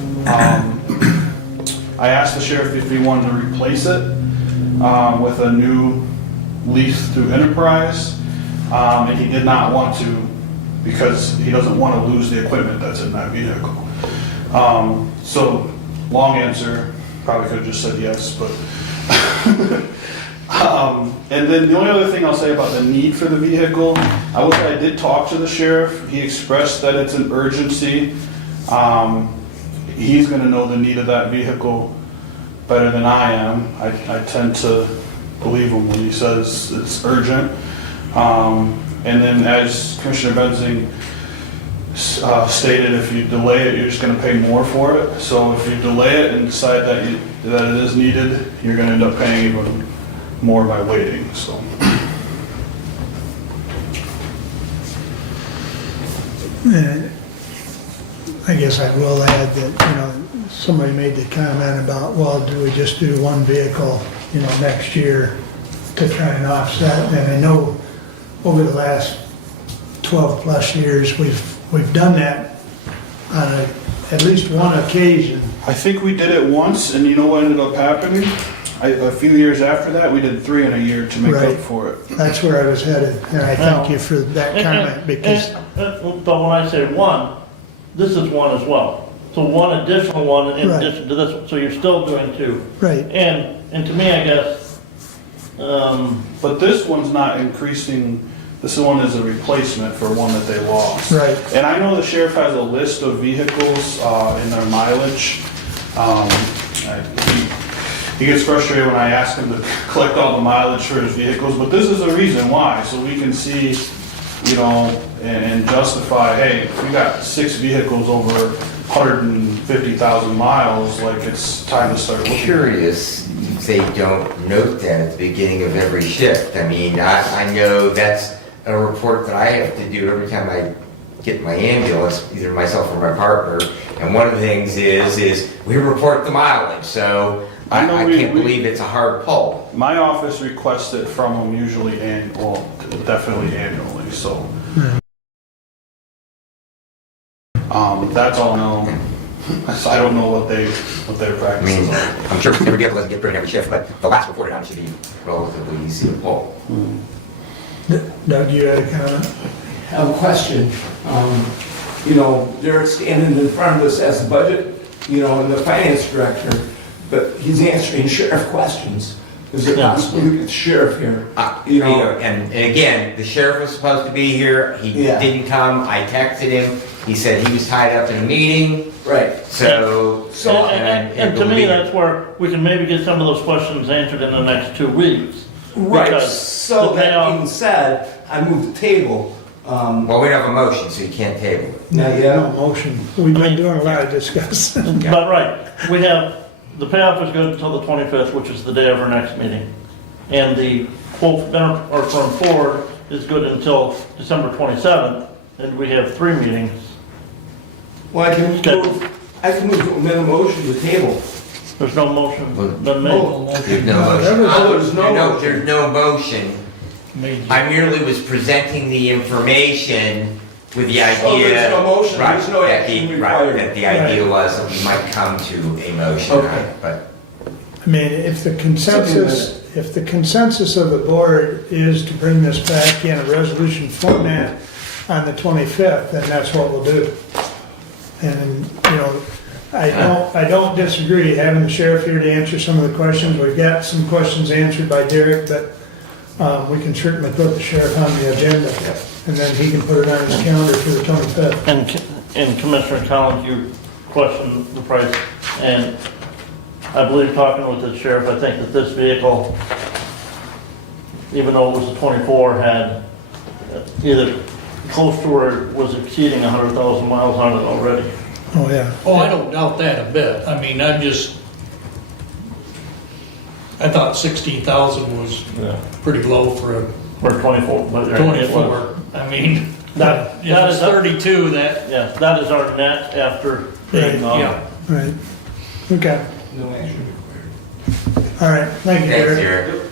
I asked the sheriff if he wanted to replace it with a new lease through enterprise, and he did not want to because he doesn't want to lose the equipment that's in that vehicle. So, long answer, probably could have just said yes, but. And then the only other thing I'll say about the need for the vehicle, I will say I did talk to the sheriff. He expressed that it's an urgency. He's going to know the need of that vehicle better than I am. I tend to believe him when he says it's urgent. And then as Commissioner Benzing stated, if you delay it, you're just going to pay more for it. So if you delay it and decide that it is needed, you're going to end up paying even more by waiting. So. And I guess I will add that, somebody made the comment about, well, do we just do one vehicle, next year to try and offset? And I know over the last 12 plus years, we've done that on at least one occasion. I think we did it once, and you know what ended up happening? A few years after that, we did 3 in a year to make Right. up for it. That's where I was headed, and I thank you for that comment, because, But when I say one, this is one as well. So one additional one in Right. addition to this one, so you're still doing 2. right, And to me, I guess, But this one's not increasing, this one is a replacement for one that they lost. right. And I know the sheriff has a list of vehicles in their mileage. He gets frustrated when I ask him to collect all the mileage for his vehicles, but this is the reason why, so we can see, and justify, hey, if we got 6 vehicles over 150,000 miles, like it's time to start looking. Curious, they don't note that at the beginning of every shift. I mean, I know that's a report that I have to do every time I get my ambulance, either myself or my partner. And one of the things is we report the mileage, so I can't believe it's a hard pull. My office requests it from them usually, definitely annually, so. That's all I know. I don't know what their I practices mean, are. I'm sure every vehicle doesn't get put in every shift, but the last reported on should be relatively easy to pull. Doug, you had a comment? I have a question. They're standing in front of us as a budget, and the finance director, but he's answering sheriff questions. Is it possible to get the sheriff here? And again, the sheriff was supposed to be here. He didn't come. I texted him. He said he was tied up in a meeting. Right. So, and to me, that's where we can maybe get some of those questions answered in the next 2 weeks. Right. Because So the that payoff- being said, I move the table. well, we don't have a motion, so you can't table it. Not No yet. motion. We've been doing a lot of discussing. But right, we have, the payoff is good until the 25th, which is the day of our next meeting. And the quote from Ford is good until December 27th, and we have 3 meetings. Well, I can move to amend a motion to table. There's no motion been made. There's no motion. There's no motion. There's no motion. I merely was presenting the information with the idea. Oh, there's no motion, Right, there's no that action the- required. Right, that the idea was that we might come to a motion, Okay. but I mean, if the consensus of the board is to bring this back in a resolution format on the 25th, then that's what we'll do. And, I don't disagree having the sheriff here to answer some of the questions. We've got some questions answered by Derek, but we can certainly put the sheriff on the agenda. And then he can put it on his calendar for the 25th. And Commissioner Collins, you questioned the price, and I believe talking with the sheriff, I think that this vehicle, even though it was a 24, had either close to or was exceeding 100,000 miles on it already. Oh, yeah. Oh, I don't doubt that a bit. I mean, I thought 16,000 was Yeah. pretty low for a For 24, but. 24. I mean, That, if that it's is, 32, that, yeah, that is our net after paying off. yeah. Right. Okay. No action required. All right, thank you, Thanks, Eric. Eric.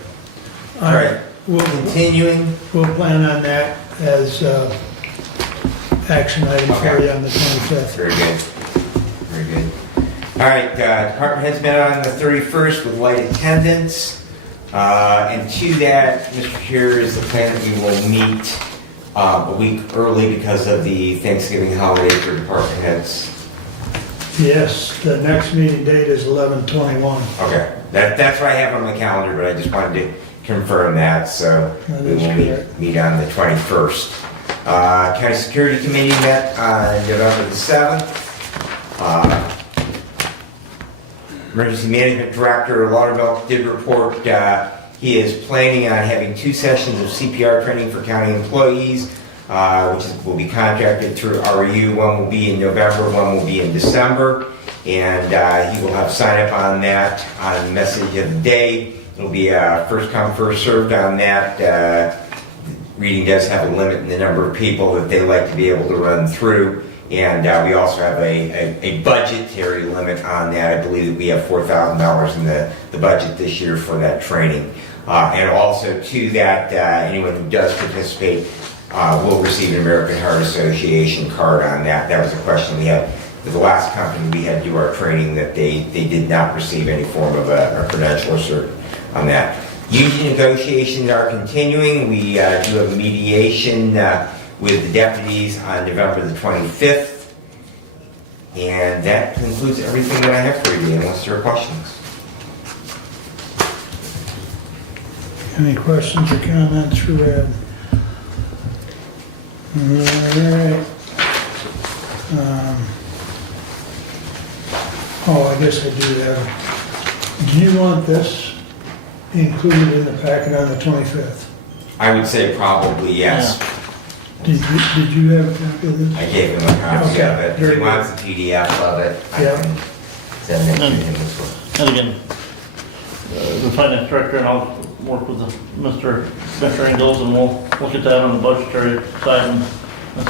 All right, we'll, Continuing, we'll plan on that as, action item for you on the 25th. very good, very good. All right, department heads met on the 31st with light attendance. And to that, Mr. Chair, is the plan that we will meet a week early because of the Thanksgiving holiday for department heads. Yes, the next meeting date is 11/21. Okay, that's what I have on my calendar, but I just wanted to confirm that, so That we is will correct. meet on the 21st. County Security Committee met on November the 7th. Emergency Management Director Laudermilk did report he is planning on having 2 sessions of CPR training for county employees, will be contracted through RU. One will be in November, one will be in December, and he will have sign up on that on the message of the day. It'll be first come, first served on that. Reading does have a limit in the number of people that they like to be able to run through. And we also have a budgetary limit on that. I believe that we have $4,000 in the budget this year for that training. And also to that, anyone who does participate will receive an American Heart Association card on that. That was a question we had with the last company we had do our training, that they did not receive any form of a credential or cert on that. Union negotiations are continuing. We do have a mediation with the deputies on November the 25th. And that concludes everything that I have for you, unless there are questions. Any questions or comments for Ed? All right. Oh, I guess I do have. Do you want this included in the packet on the 25th? I would say probably yes. Did you have a copy of this? I gave him a copy Okay, of it. If very he good. wants a PDF of it, I Yeah. can send it to him as well. And again, the finance director and I'll work with Mr. Engels, and we'll look at that on the budgetary side and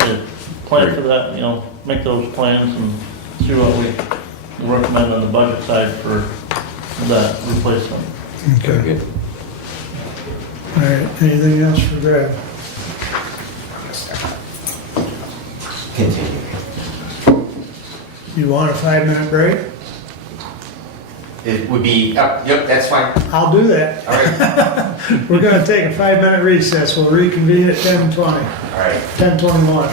say, plan for that, make those plans and see what we recommend on the budget side for that replacement. Very good. All right, anything else for Brad? Continue. You want a 5-minute break? It would be, yep, that's fine. I'll do that. All right, We're gonna take a 5-minute recess. We'll reconvene at 10:20, all right. 10:21.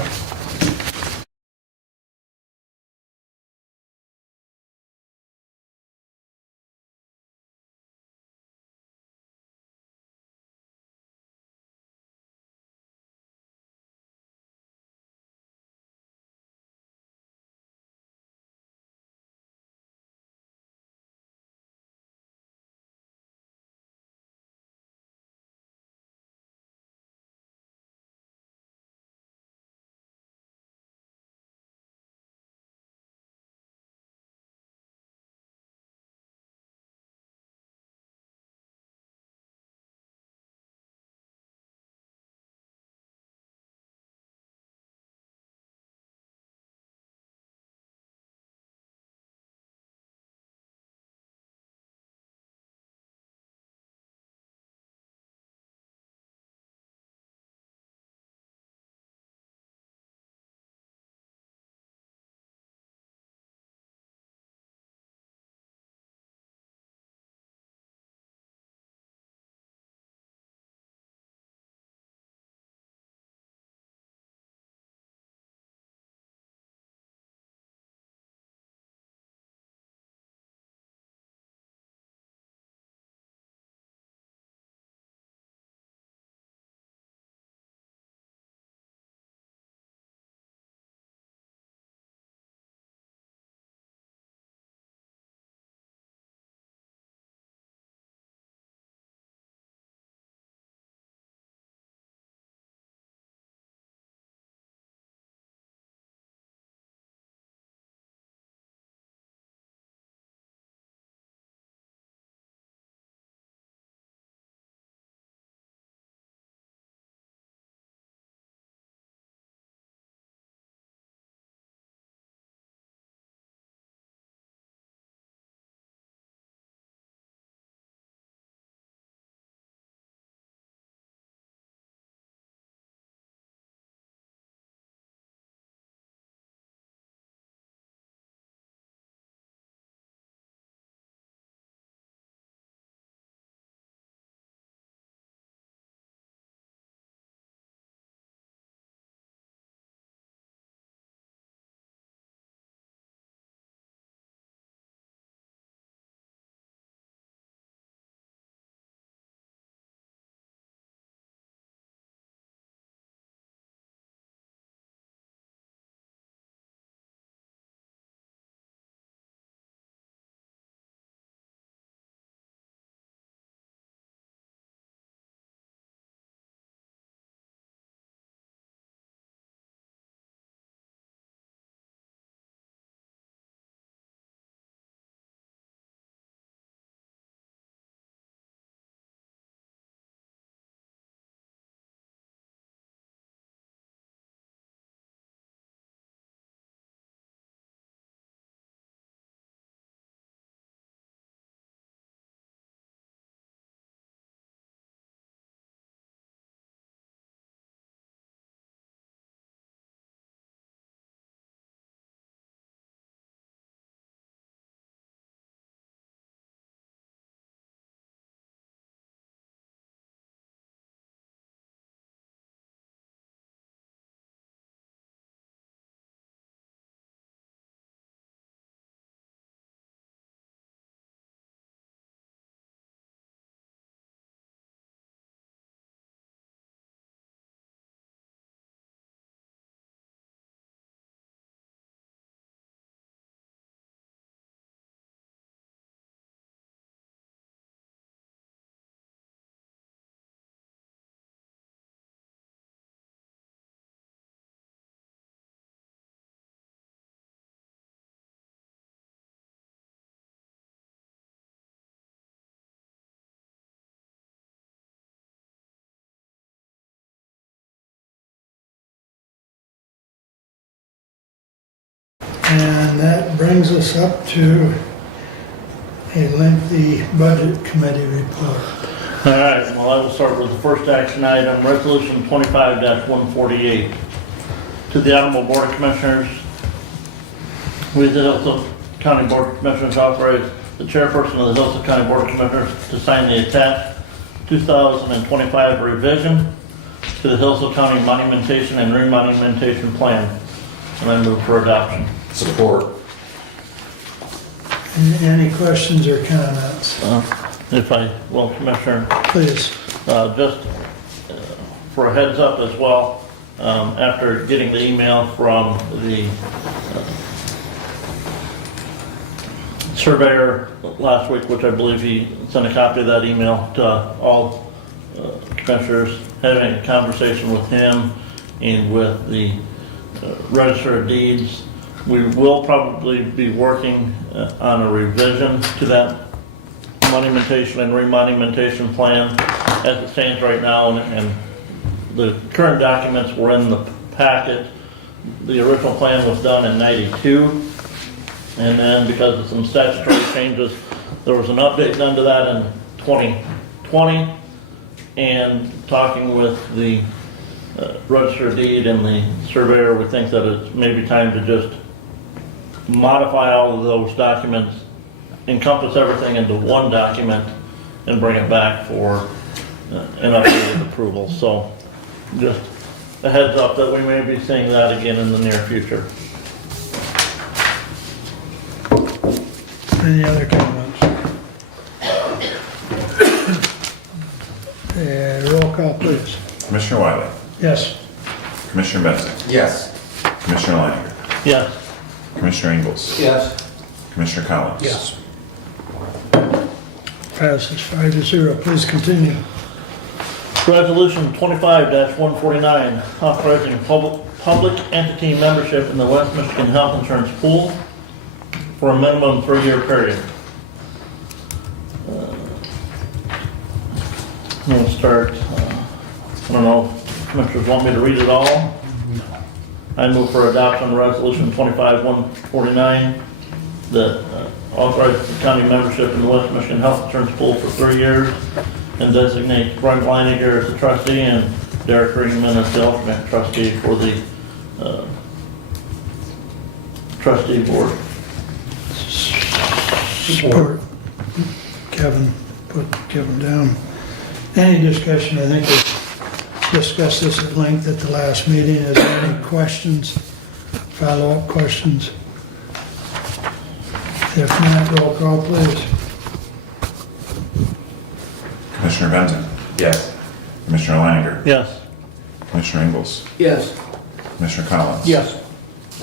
And that brings us up to a lengthy budget committee report. All right, well, I will start with the first action item, Resolution 25-148. To the Honorable Board of Commissioners, we, the Hillsdale County Board of Commissioners, authorize the chairperson of the Hillsdale County Board of Commissioners to sign the attached 2025 revision to the Hillsdale County Monumentation and Remonumentation Plan. And I move for adoption. Support. Any questions or comments? If I will, Commissioner, Please. just for a heads up as well, after getting the email from the surveyor last week, which I believe he sent a copy of that email to all commissioners, having a conversation with him and with the Register of Deeds, we will probably be working on a revision to that monumentation and remonumentation plan as it stands right now, and the current documents were in the packet. The original plan was done in '92, and then because of some statutory changes, there was an update done to that in 2020, and talking with the Register of Deed and the surveyor, we think that it's maybe time to just modify all of those documents, encompass everything into one document, and bring it back for an updated approval. So just a heads up that we may be seeing that again in the near future. Any other comments? Roll call, please. Commissioner Wiley. Yes. Commissioner Benson. Yes. Commissioner Langer. Yes. Commissioner Ingles. Yes. Commissioner Collins. Yes. Passes 5-0. Please continue. Resolution 25-149, authorizing public entity membership in the West Michigan Health Insurance Pool for a minimum 3-year period. We'll start, I don't know, if commissioners want me to read it all? No. I move for adoption of Resolution 25-149 that authorizes the county membership in the West Michigan Health Insurance Pool for 3 years and designates Brian Leininger as the trustee and Derek Greenman as the alternate trustee for the trustee board. Support. Kevin, put Kevin down. Any discussion? I think we discussed this at length at the last meeting. Is there any questions, follow-up questions? If not, roll call, please. Commissioner Benson. Yes. Commissioner Langer. Yes. Commissioner Ingles. Yes. Commissioner Collins. Yes.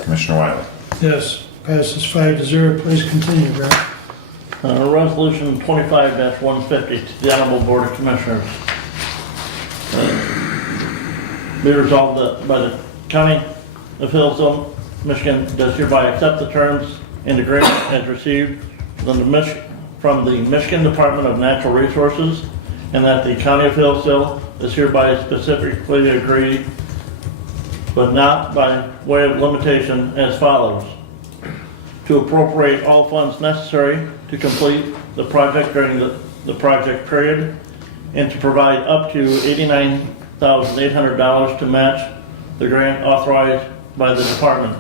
Commissioner Wiley. Yes, passes 5-0. Please continue, Brad. Resolution 25-150 to the Honorable Board of Commissioners. Be resolved that by the County of Hillsdale, Michigan, does hereby accept the terms and agreement as received from the Michigan Department of Natural Resources, and that the County of Hillsdale is hereby specifically agreed, but not by way of limitation, as follows: to appropriate all funds necessary to complete the project during the project period, and to provide up to $89,800 to match the grant authorized by the department,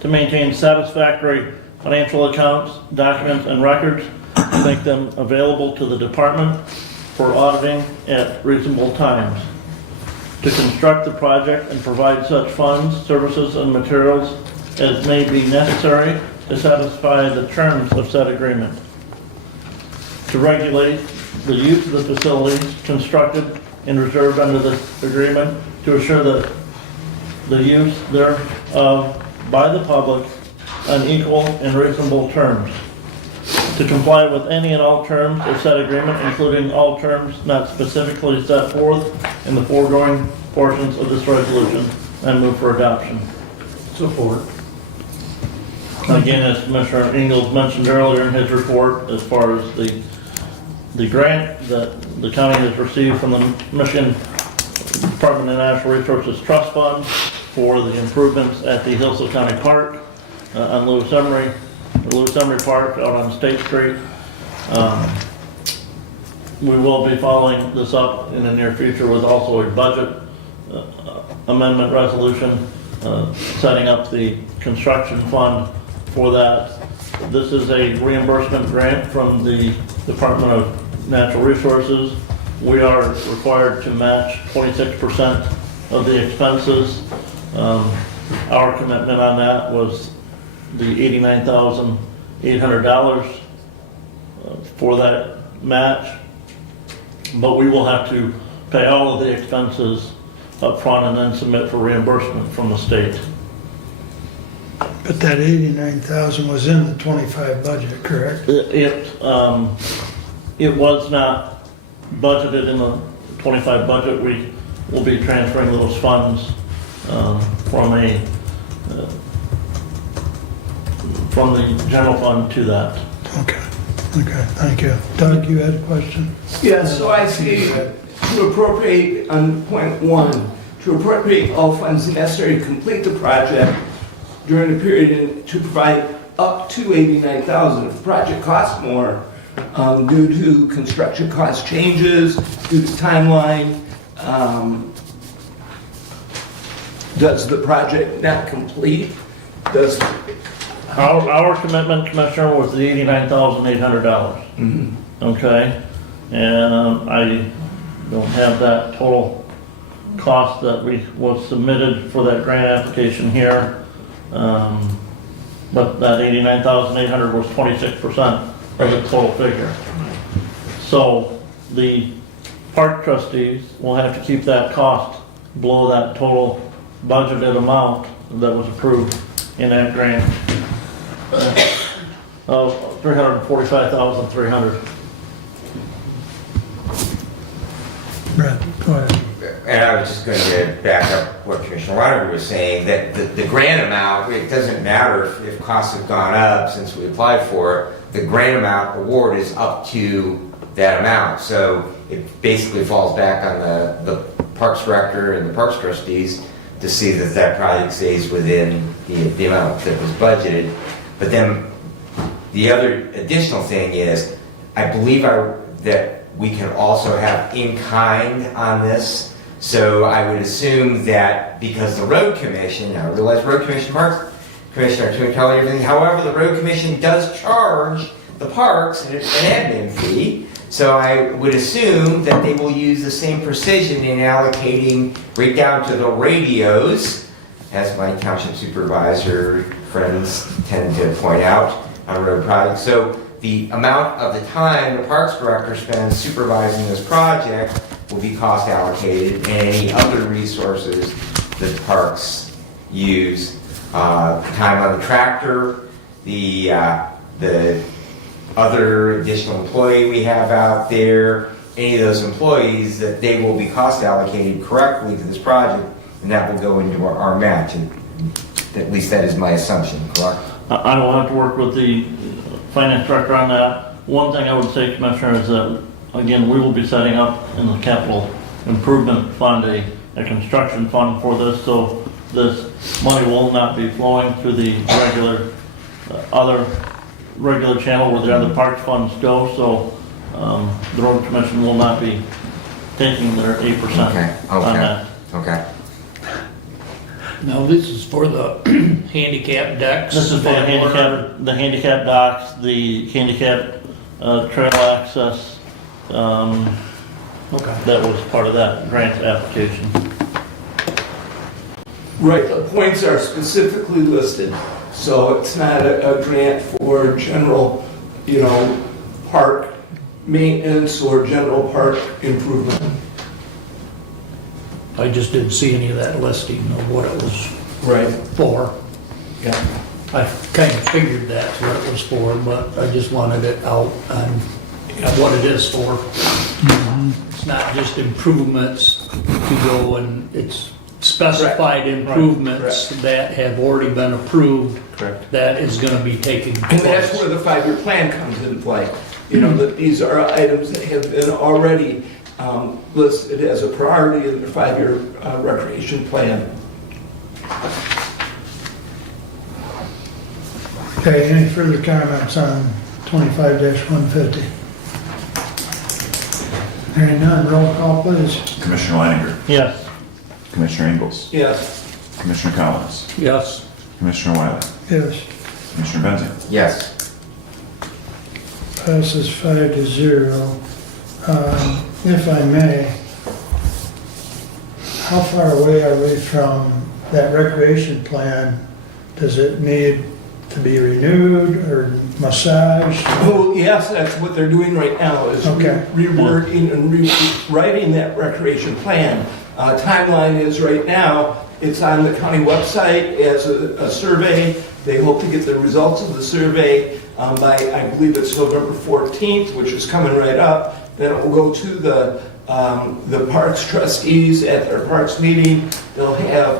to maintain satisfactory financial accounts, documents, and records, to make them available to the department for auditing at reasonable times, to construct the project and provide such funds, services, and materials as may be necessary to satisfy the terms of said agreement, to regulate the use of the facilities constructed and reserved under this agreement, to assure that the use thereof by the public on equal and reasonable terms, to comply with any and all terms of said agreement, including all terms not specifically set forth in the foregoing portions of this resolution, and move for adoption. Support. Again, as Commissioner Ingles mentioned earlier in his report, as far as the grant that the county has received from the Michigan Department of Natural Resources Trust Fund for the improvements at the Hillsdale County Park, on Lewis Emery Park out on State Street. We will be following this up in the near future with also a budget amendment resolution, setting up the construction fund for that. This is a reimbursement grant from the Department of Natural Resources. We are required to match 26% of the expenses. Our commitment on that was the $89,800 for that match. But we will have to pay all of the expenses up front and then submit for reimbursement from the state. But that 89,000 was in the 25 budget, correct? It was not budgeted in the 25 budget. We will be transferring those funds from the general fund to that. Okay, thank you. Doug, you had a question? Yeah, so I see to appropriate on point 1, to appropriate all funds necessary to complete the project during the period to provide up to $89,000. If the project costs more due to construction cost changes, due to timeline, does the project not complete? Does Our commitment, Commissioner, was the $89,800. Okay? And I don't have that total cost that was submitted for that grant application here. But that $89,800 was 26% of the total figure. So the park trustees will have to keep that cost below that total budgeted amount that was approved in that grant of $345,300. Brett, go ahead. And I was just going to back up what Commissioner Weinerger was saying, that the grant amount, it doesn't matter if costs have gone up since we applied for it, the grant amount award is up to that amount. So it basically falls back on the Parks Director and the Parks Trustees to see that that project stays within the amount that was budgeted. But then the other additional thing is, I believe that we can also have in-kind on this. So I would assume that because the Road Commission, I realize Road Commission, Parks Commission are doing totally everything. However, the Road Commission does charge the parks an admin fee. So I would assume that they will use the same precision in allocating right down to the radios, as my township supervisor friends tend to point out on road projects. So the amount of the time the Parks Director spends supervising this project will be cost allocated, and any other resources that the parks use, time on the tractor, the other additional employee we have out there, any of those employees, that they will be cost allocated correctly to this project, and that will go into our match. And at least that is my assumption, correct? I will have to work with the finance director on that. One thing I would say, Commissioner, is that, again, we will be setting up in the capital improvement fund a construction fund for this, so this money will not be flowing through the regular channel where the other parks funds go, so the road commission will not be taking their 8% on that. Okay. Now, this is for the handicap decks. This is for the handicap docks, the handicap trail access. Okay. That was part of that grant application. right, the points are specifically listed, so it's not a grant for general, park maintenance or general park improvement. I just didn't see any of that listing of what it was Right. for. Yeah. I kind of figured that's what it was for, but I just wanted it out on what it is for. It's not just improvements to go, and it's specified improvements that have already been approved. Correct. That is gonna be taken And that's place. where the 5-year plan comes into play. That these are items that have been already listed as a priority in the 5-year recreation plan. Okay, any further comments on 25-150? Hearing none, roll call please. Commissioner Leininger, Yes. Commissioner Ingles, Yes. Commissioner Collins, Yes. Commissioner Wiley, Yes, Commissioner Benzine. Yes. passes 5-0. If I may, how far away are we from that recreation plan? Does it need to be renewed or massaged? Oh, yes, that's what they're doing right now, is Okay. rewording and rewriting that recreation plan. Timeline is right now, it's on the county website as a survey. They hope to get the results of the survey by, I believe it's November 14th, which is coming right up. Then it will go to the parks trustees at their parks meeting. They'll have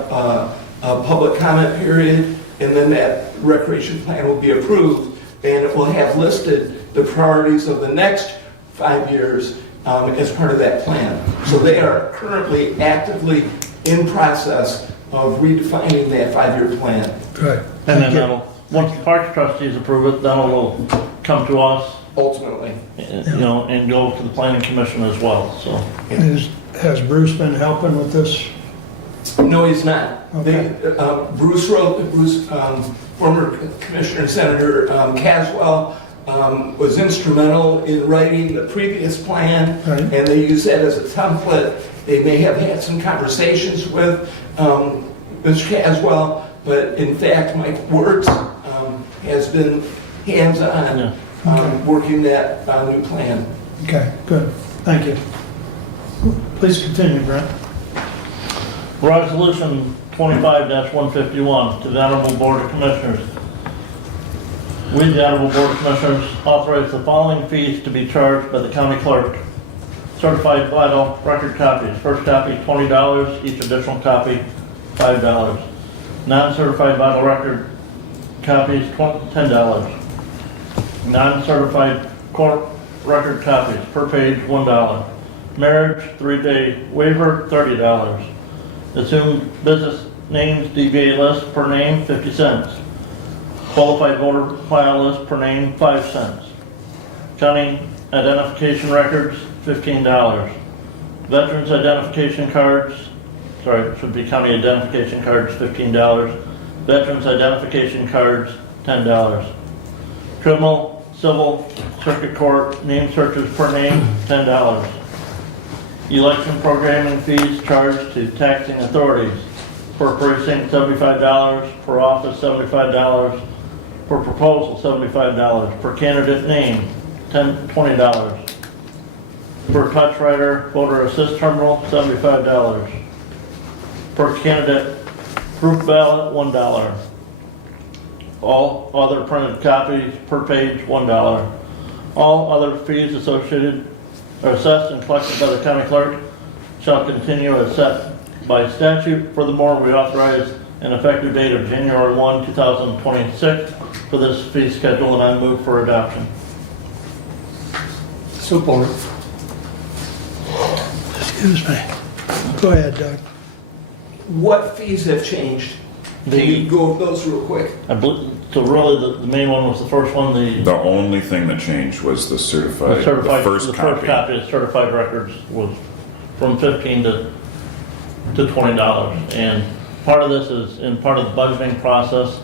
a public comment period, and then that recreation plan will be approved, and it will have listed the priorities of the next 5 years as part of that plan. So they are currently actively in process of redefining that 5-year plan. Good. And then Thank you. that'll, once the parks trustees approve it, then it'll come to us, Ultimately. you know, and go to the planning commission as well, so. Has Bruce been helping with this? No, he's not. Okay. Bruce, former Commissioner Senator Caswell, was instrumental in writing the previous plan, Right. and they use that as a template. They may have had some conversations with Mr. Caswell, but in fact, Mike Wertz has been hands-on Yeah. working that new plan. Okay, good. Thank you. Please continue, Brent. Resolution 25-151 to the Honorable Board of Commissioners. We, the Honorable Board of Commissioners, authorize the following fees to be charged by the county clerk. Certified vital record copies, first copy $20, each additional copy $5. Non-certified vital record copies $10. Non-certified court record copies per page $1. Marriage 3-day waiver $30. Assumed business names DBA list per name 50 cents. Qualified voter file list per name 5 cents. County identification records $15. Veterans identification cards, sorry, it should be county identification cards $15. Veterans identification cards $10. Criminal, civil, circuit court name searches per name $10. Election programming fees charged to taxing authorities. Per precinct $75, per office $75, per proposal $75, per candidate name $20, per touch writer voter assist terminal $75, per candidate group ballot $1. All other printed copies per page $1. All other fees associated are assessed and collected by the county clerk shall continue as set by statute. Furthermore, we authorize an effective date of January 1, 2026 for this fee schedule, and I move for adoption. Support. Excuse me. Go ahead, Doug. What fees have changed? Can you go over those real quick? I believe, so really, the main one was the first one, The only thing that changed was the certified, the first copy. of certified records was from $15 to $20. And part of this is, in part of the budgeting process,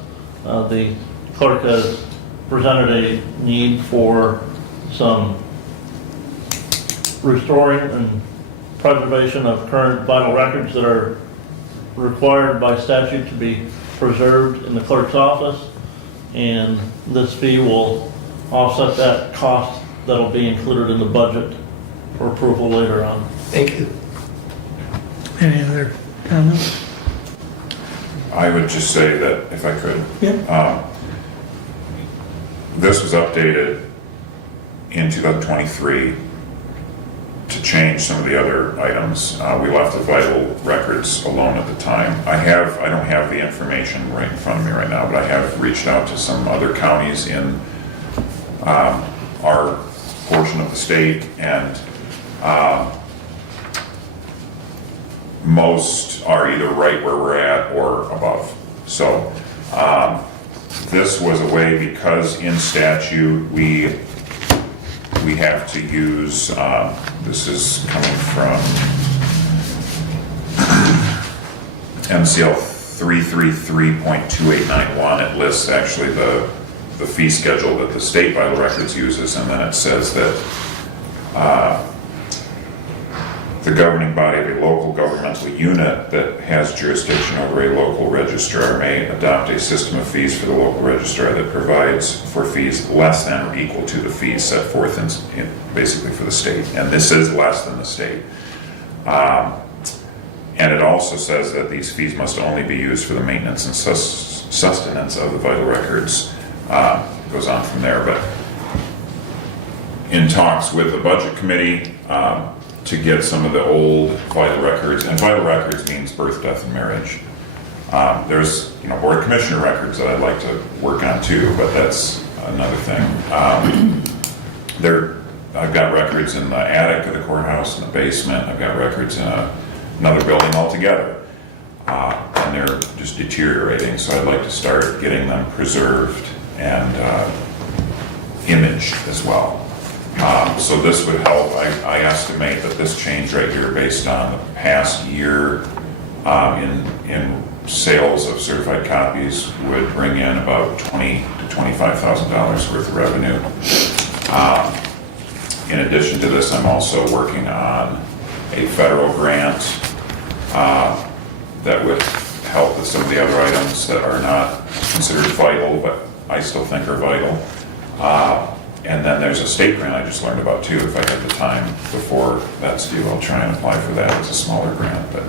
the clerk has presented a need for some restoring and preservation of current vital records that are required by statute to be preserved in the clerk's office. And this fee will offset that cost that'll be included in the budget for approval later on. Thank you. Any other comments? I would just say that, if I could, Yeah. this was updated in 2023 to change some of the other items. We left the vital records alone at the time. I don't have the information right in front of me right now, but I have reached out to some other counties in our portion of the state, and most are either right where we're at or above. So this was a way, because in statute, we have to use, this is coming from MCL 333.2891. It lists actually the fee schedule that the state vital records uses, and then it says that the governing body of a local governmental unit that has jurisdiction over a local registrar may adopt a system of fees for the local registrar that provides for fees less than or equal to the fees set forth in basically for the state. And this is less than the state. And it also says that these fees must only be used for the maintenance and sustenance of the vital records. It goes on from there, but in talks with the budget committee to get some of the old vital records, and vital records means birth, death, and marriage. There's board commissioner records that I'd like to work on too, but that's another thing. I've got records in the attic of the courthouse, in the basement. I've got records in another building altogether, and they're just deteriorating. So I'd like to start getting them preserved and imaged as well. So this would help. I estimate that this change right here, based on the past year in sales of certified copies, would bring in about $20,000 to $25,000 worth of revenue. In addition to this, I'm also working on a federal grant that would help with some of the other items that are not considered vital, but I still think are vital. And then there's a state grant I just learned about too. If I have the time before that's due, I'll try and apply for that. It's a smaller grant, but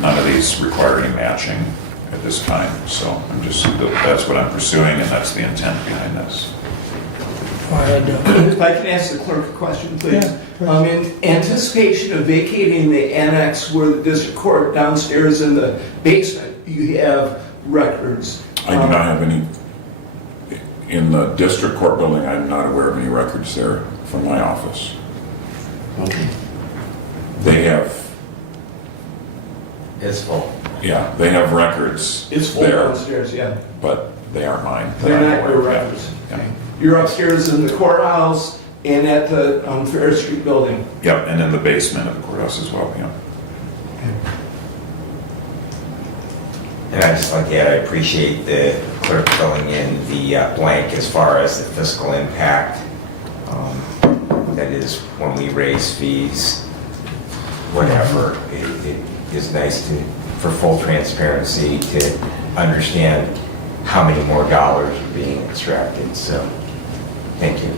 none of these require any matching at this time. So that's what I'm pursuing, and that's the intent behind this. If I can ask the clerk a question, please. In anticipation of vacating the annex where the district court downstairs in the basement, you have records. I do not have any. In the district court building, I'm not aware of any records there from my office. Okay. They have, It's full. yeah, they have records It's full there, downstairs, yeah. but they aren't mine. that They're I'm not aware your of. Yeah. records. Yeah. You're upstairs in the courthouse and at the Fair Street building. Yep, and in the basement of the courthouse as well, yeah. And I just like to add, I appreciate the clerk filling in the blank as far as the fiscal impact. That is, when we raise fees, whatever, it is nice for full transparency to understand how many more dollars are being extracted. So, thank you.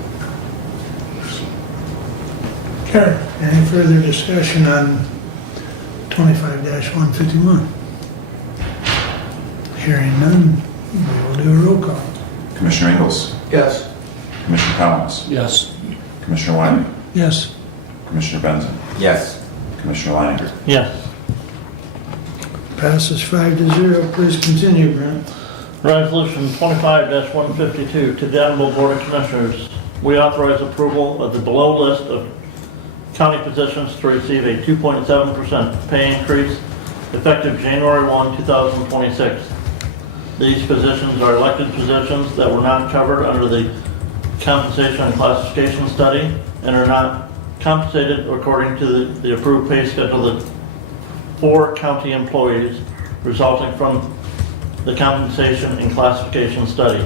Okay, any further discussion on 25-151? Hearing none, we will do a roll call. Commissioner Ingles, Yes. Commissioner Collins, Yes. Commissioner Wiley, Yes. Commissioner Benson, Yes. Commissioner Leininger. Yes. Passes 5-0. Please continue, Brent. Resolution 25-152 to the Honorable Board of Commissioners. We authorize approval of the below list of county positions to receive a 2.7% pay increase effective January 1, 2026. These positions are elected positions that were not covered under the compensation and classification study and are not compensated according to the approved pay schedule of 4 county employees resulting from the compensation and classification study.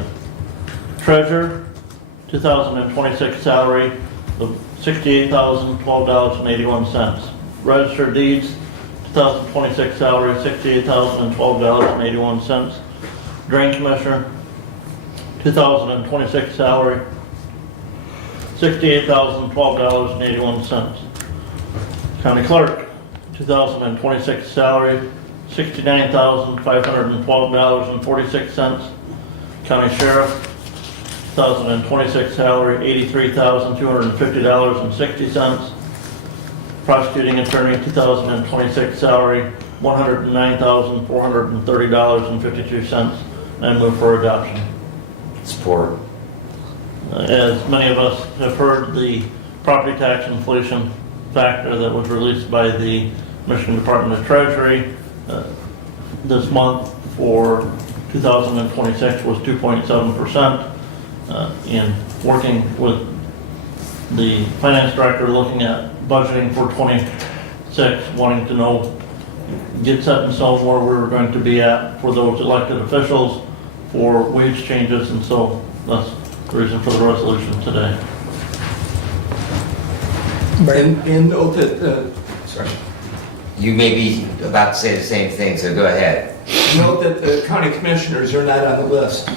Treasurer, 2026 salary of $68,012.81. Register of Deeds, 2026 salary $68,012.81. Drain Commissioner, 2026 salary $68,012.81. County Clerk, 2026 salary $69,512.46. County Sheriff, 2026 salary $83,250.60. Prosecuting Attorney, 2026 salary $109,430.52. And move for adoption. Support. As many of us have heard, the property tax inflation factor that was released by the Michigan Department of Treasury this month for 2026 was 2.7%. In working with the finance director, looking at budgeting for 26, wanting to know, get set in stone where we're going to be at for those elected officials for wage changes, and so that's the reason for the resolution today. And note that, sorry, You may be about to say the same thing, so go ahead. note that the county commissioners are not on the list.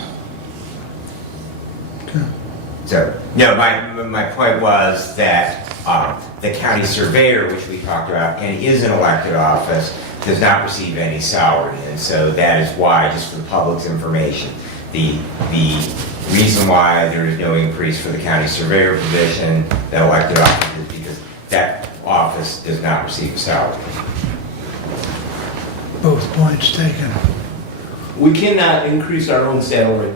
So, no, my point was that the county surveyor, which we talked about, and is an elected office, does not receive any salary. And so that is why, just for the public's information, the reason why there is no increase for the county surveyor position, that elected office, is because that office does not receive a salary. Both points taken. We cannot increase our own salary.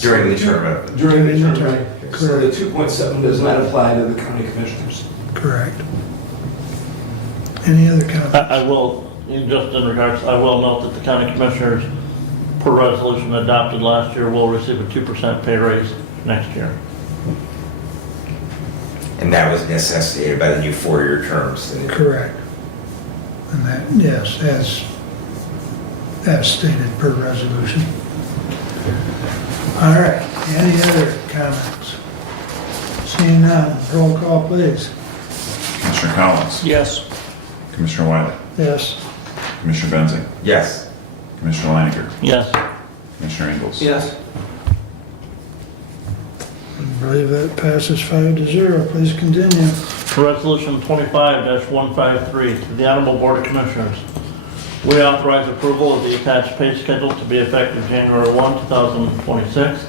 During the term of. During the term, During the right. term. So the 2.7 does not apply to the county commissioners. Correct. Any other comments? I will, just in regards, I will note that the county commissioners, per resolution adopted last year, will receive a 2% pay raise next year. And that was necessitated by the new four-year terms. Correct. And that, yes, as stated per resolution. All right, any other comments? Seeing none, roll call please. Commissioner Collins. Yes. Commissioner Wiley. Yes. Commissioner Benzing. Yes. Commissioner Leininger. Yes. Commissioner Ingles. Yes. I believe that passes 5-0. Please continue. Resolution 25-153, to the Honorable Board of Commissioners. We authorize approval of the attached pay schedule to be effective January 1, 2026.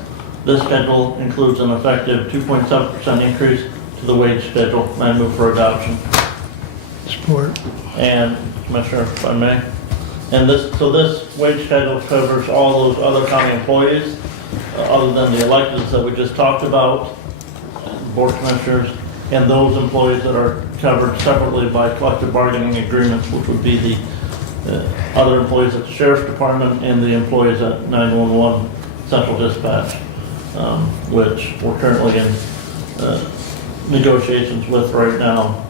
This schedule includes an effective 2.7% increase to the wage schedule, and I move for adoption. Support. And Commissioner, if I may. And this wage schedule covers all those other county employees, other than the electeds that we just talked about, Board of Commissioners, and those employees that are covered separately by collective bargaining agreements, which would be the other employees at the Sheriff's Department and the employees at 911 Central Dispatch, which we're currently in negotiations with right now.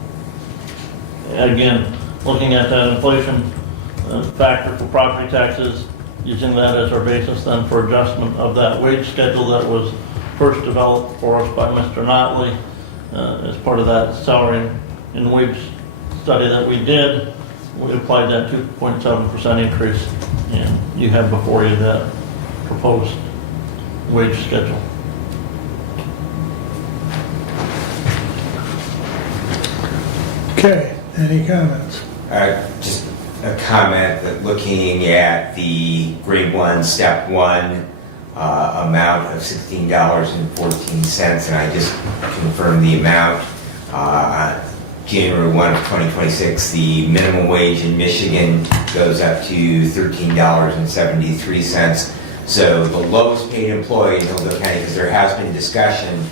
Again, looking at that inflation factor for property taxes, using that as our basis then for adjustment of that wage schedule that was first developed for us by Mr. Notley as part of that salary and wage study that we did. We applied that 2.7% increase, and you have before you that proposed wage schedule. Okay, any comments? Just a comment that looking at the grade 1, step 1 amount of $16.14, and I just confirmed the amount. January 1 of 2026, the minimum wage in Michigan goes up to $13.73. So the lowest paid employee in Hillsdale County, because there has been discussion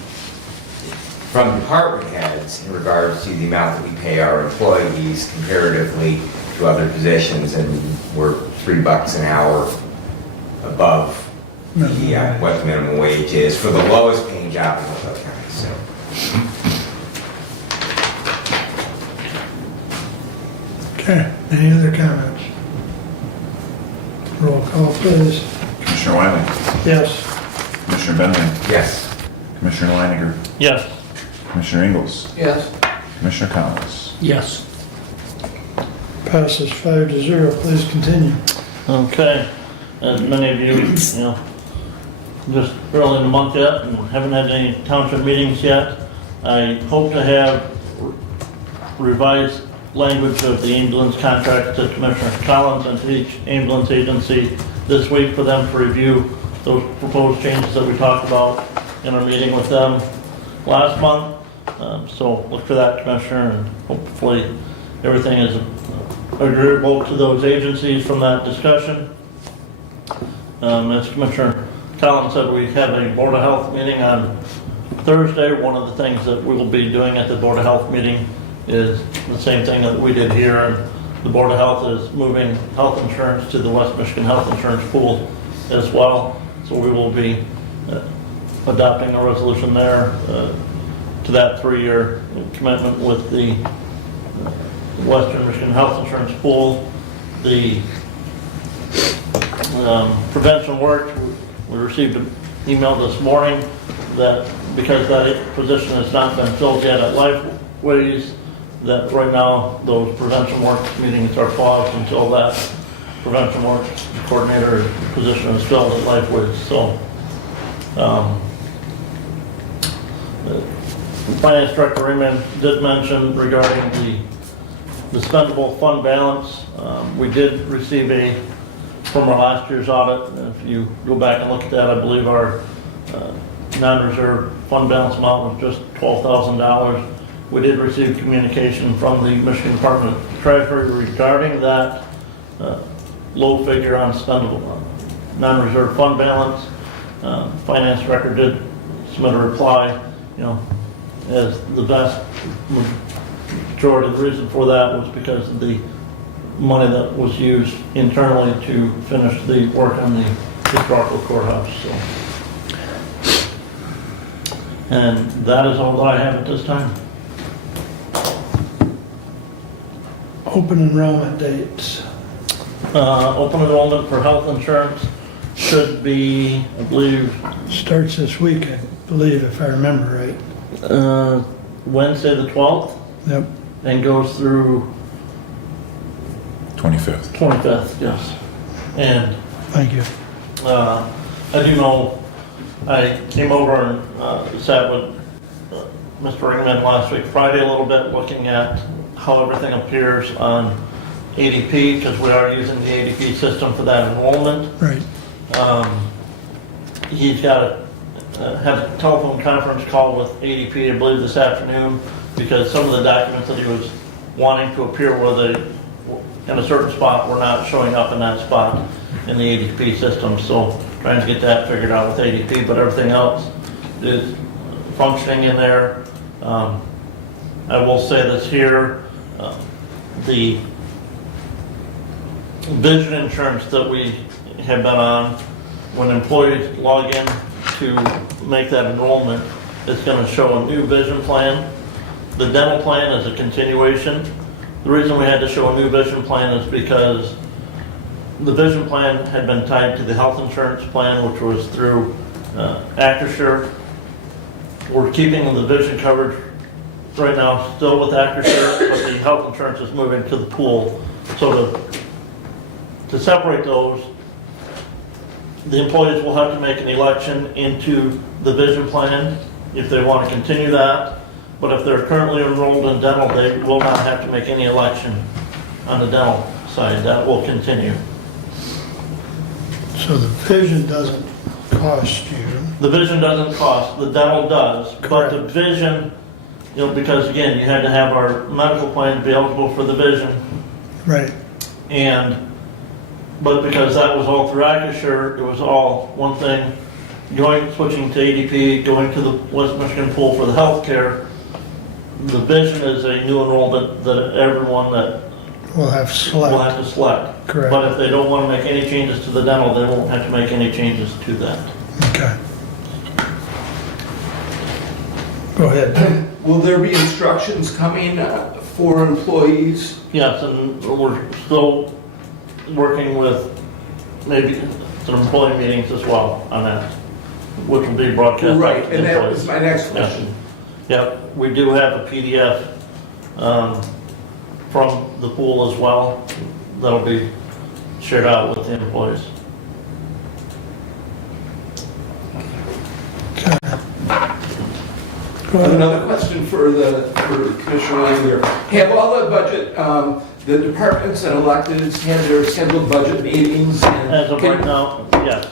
from department heads in regards to the amount that we pay our employees comparatively to other positions, and we're $3 an hour above what the minimum wage is for the lowest paying job in Hillsdale County. So. Okay, any other comments? Roll call please. Commissioner Wiley. Yes. Commissioner Benzing. Yes. Commissioner Leininger. Yes. Commissioner Ingles. Yes. Commissioner Collins. Yes. Passes 5-0. Please continue. Okay, as many of you, just early in the month yet and haven't had any township meetings yet, I hope to have revised language of the ambulance contract to Commissioner Collins and to each ambulance agency this week for them to review those proposed changes that we talked about in our meeting with them last month. So look for that, Commissioner, and hopefully everything is agreeable to those agencies from that discussion. As Commissioner Collins said, we have a Board of Health meeting on Thursday. One of the things that we will be doing at the Board of Health meeting is the same thing that we did here. The Board of Health is moving health insurance to the West Michigan Health Insurance Pool as well. So we will be adopting a resolution there to that 3-year commitment with the Western Michigan Health Insurance Pool. The prevention work, we received an email this morning that because that position has not been filled yet at Lifeways, that right now those prevention work meetings are paused until that prevention work coordinator position is filled at Lifeways. So, the Finance Director Raymond did mention regarding the spendable fund balance. We did receive from our last year's audit, and if you go back and look at that, I believe our non-reserve fund balance amount was just $12,000. We did receive communication from the Michigan Department of Treasury regarding that low figure on spendable non-reserve fund balance. Finance Director did submit a reply, as the vast majority of the reason for that was because of the money that was used internally to finish the work on the historical courthouse. So. And that is all that I have at this time. Open enrollment dates. Open enrollment for health insurance should be, I believe, Starts this week, I believe, if I remember right. Wednesday the 12th Yep. and goes through 25th. 25th, yes. And Thank you. I do know, I came over and sat with Mr. Ringman last week, Friday, a little bit, looking at how everything appears on ADP, because we are using the ADP system for that enrollment. Right. He's got had a telephone conference call with ADP, I believe, this afternoon, because some of the documents that he was wanting to appear where they, in a certain spot, were not showing up in that spot in the ADP system. So trying to get that figured out with ADP, but everything else is functioning in there. I will say this here, the vision insurance that we have been on, when employees log in to make that enrollment, it's going to show a new vision plan. The dental plan is a continuation. The reason we had to show a new vision plan is because the vision plan had been tied to the health insurance plan, which was through Acrisure. We're keeping the vision coverage right now still with Acrisure, but the health insurance is moving to the pool. So to separate those, the employees will have to make an election into the vision plan if they want to continue that. But if they're currently enrolled in dental, they will not have to make any election on the dental side. That will continue. So the vision doesn't cost you. The vision doesn't cost, the dental does. But the Correct. vision, because again, you had to have our medical plan to be eligible for the vision. Right. But because that was all through Acrisure, it was all one thing, switching to ADP, going to the West Michigan pool for the healthcare. The vision is a new enrollment that everyone that We'll have will select. have to select. Correct. But if they don't want to make any changes to the dental, they won't have to make any changes to that. Okay. Go ahead. Will there be instructions coming for employees? Yes, and we're still working with maybe some employee meetings as well on that, which will be broadcast. Right, out to and that employees. was my next question. Yep, we do have a PDF from the pool as well that'll be shared out with the employees. Go ahead. Another question for Commissioner Langer. Have all the budget, the departments and electeds had their scheduled budget meetings? And As of can- right now, yes.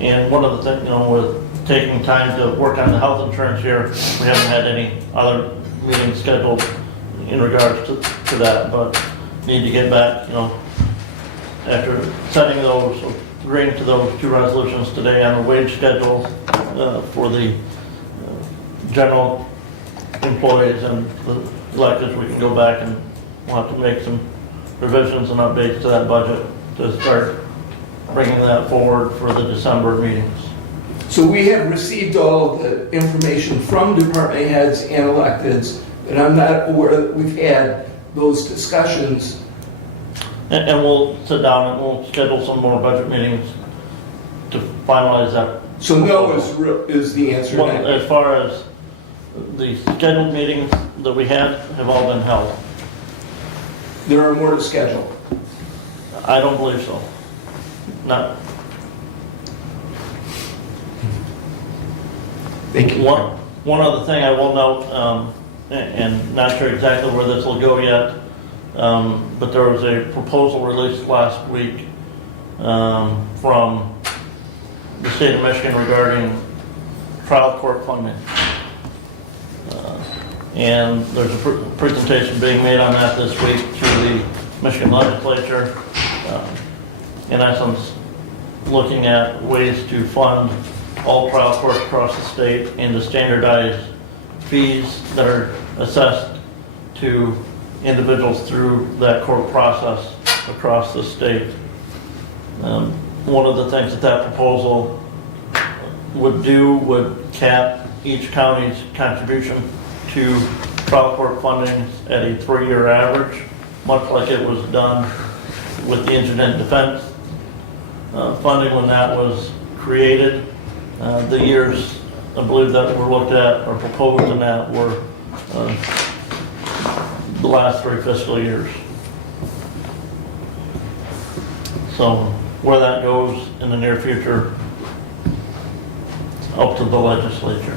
And one of the things, with taking time to work on the health insurance here, we haven't had any other meetings scheduled in regards to that, but need to get back, after setting those, agreeing to those two resolutions today on the wage schedule for the general employees and the electeds, we can go back and we'll have to make some revisions and updates to that budget to start bringing that forward for the December meetings. So we have received all the information from department heads and electeds, and I'm not aware that we've had those discussions. And we'll sit down and we'll schedule some more budget meetings to finalize that. So no is the answer. Well, now. as far as the scheduled meetings that we had have all been held. There are more to schedule. I don't believe so. Not, Thank you. one other thing I will note, and not sure exactly where this will go yet, but there was a proposal released last week from the state of Michigan regarding trial court funding. And there's a presentation being made on that this week through the Michigan legislature. In essence, looking at ways to fund all trial courts across the state and to standardize fees that are assessed to individuals through that court process across the state. One of the things that that proposal would do would cap each county's contribution to trial court funding at a 3-year average, much like it was done with the incident defense funding when that was created. The years, I believe, that were looked at or proposed in that were the last 3 fiscal years. So where that goes in the near future, up to the legislature.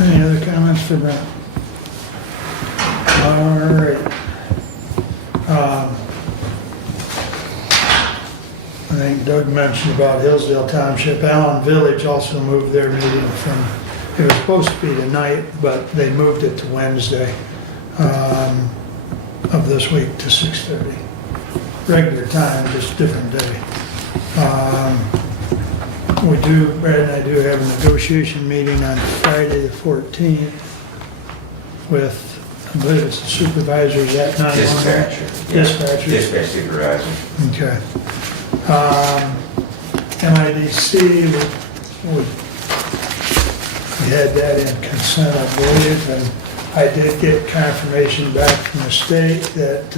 Any other comments for Brent? All right. I think Doug mentioned about Hillsdale Township. Allen Village also moved their meeting from, it was supposed to be tonight, but they moved it to Wednesday of this week to 6:30. Regular time, just different day. Brad and I do have a negotiation meeting on Friday the 14th with, I believe it's the supervisors at 911. Dispatcher. Dispatch supervisor. Okay. MIDC, we had that in consent, I believe, and I did get confirmation back from the state that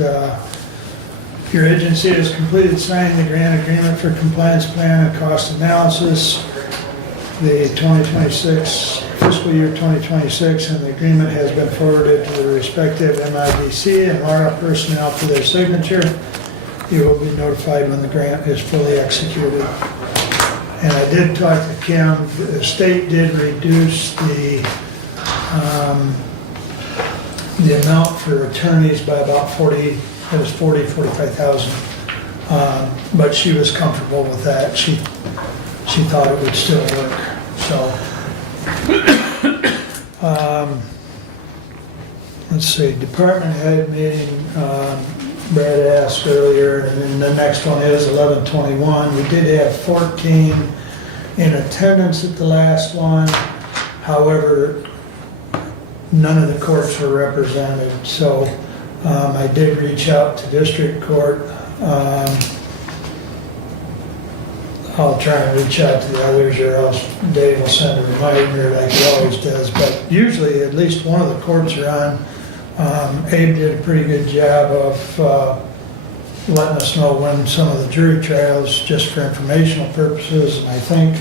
your agency has completed signing the grant agreement for compliance plan and cost analysis, the 2026, fiscal year 2026, and the agreement has been forwarded to the respective MIDC and LARA personnel for their signature. You will be notified when the grant is fully executed. And I did talk to Kim. The state did reduce the amount for attorneys by about 45,000. But she was comfortable with that. She thought it would still work. So, let's see, department head meeting. Brad asked earlier, and then the next one is 11/21. We did have 14 in attendance at the last one. However, none of the courts were represented. So I did reach out to district court. I'll try and reach out to the others, or else Dave will send a reminder like he always does. But usually at least one of the courts are on. Abe did a pretty good job of letting us know when some of the jury trials, just for informational purposes, and I think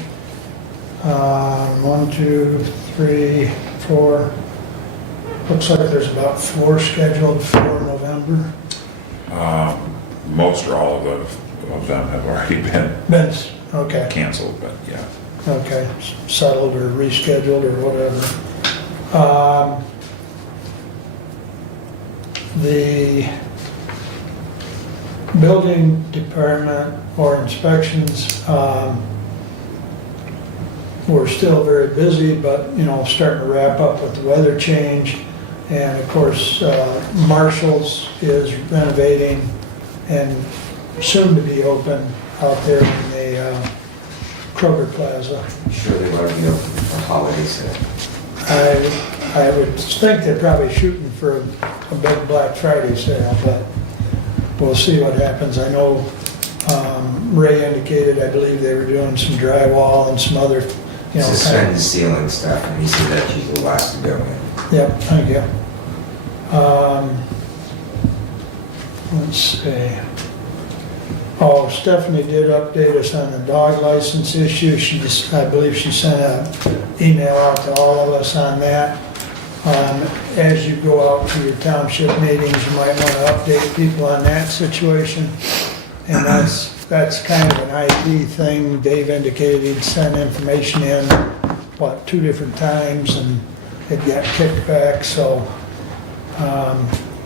1, 2, 3, 4, looks like there's about 4 scheduled for November. Most or all of them have already been Ben's, okay, canceled, but yeah. okay, settled or rescheduled or whatever. The building department or inspections, we're still very busy, but, starting to wrap up with the weather change. And of course, Marshall's is renovating and soon to be open out there in the Kroger Plaza. I'm sure they want to be open for holiday sale. I would think they're probably shooting for a big Black Friday sale, but we'll see what happens. I know Ray indicated, I believe they were doing some drywall and some other, you know. Suspended ceiling stuff, and he said that's usually the last to go in. Yep, thank you. Let's see. Oh, Stephanie did update us on the dog license issue. She just, I believe she sent an email out to all of us on that. As you go out to your township meetings, you might want to update people on that situation. And that's kind of an IT thing. Dave indicated he'd send information in, 2 different times, and it got kicked back, so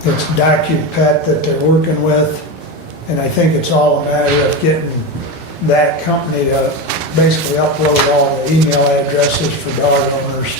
it's DocuPet that they're working with, and I think it's all a matter of getting that company to basically upload all the email addresses for dog owners.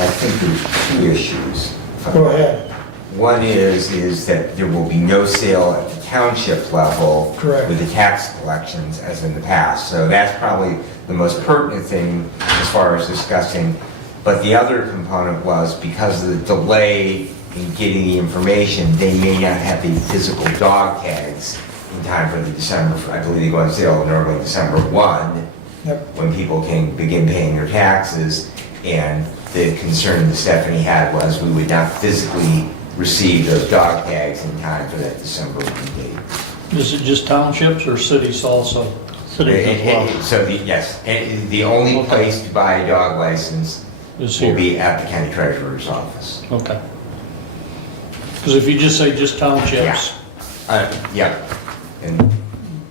I think there's 2 issues. Go ahead. One is that there will be no sale at the township level. Correct. With the tax collections as in the past. So that's probably the most pertinent thing as far as discussing. But the other component was because of the delay in getting the information, they may not have the physical dog tags in time for the December, I believe they go on sale normally December 1, Yep. when people can begin paying their taxes. And the concern that Stephanie had was we would not physically receive those dog tags in time for that December 1 date. Is it just townships or cities also? Cities as well. So, yes, and the only place to buy a dog license Is will here? be at the county treasurer's office. Okay. Because if you just say just townships, Yeah. And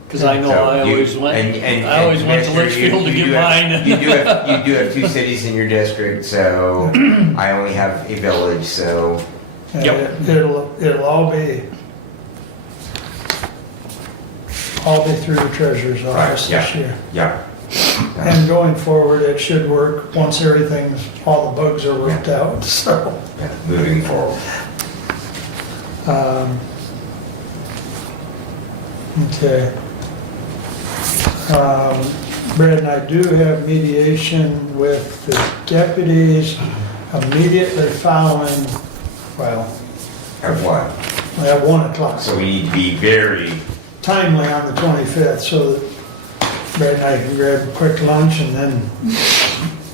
because I know so I you- always went, and I always went to Commissioner, Litchfield to you get do have- mine. You do have 2 cities in your district, so I only have a village, so And Yep. it'll all be through the treasurer's office Right, this year. yeah. And going forward, it should work once everything's, all the bugs are worked out, so. Yeah, moving forward. Okay. Brad and I do have mediation with the deputies immediately following, well, At what? at 1 o'clock. So we need to be very, Timely on the 25th, so that Brad and I can grab a quick lunch and then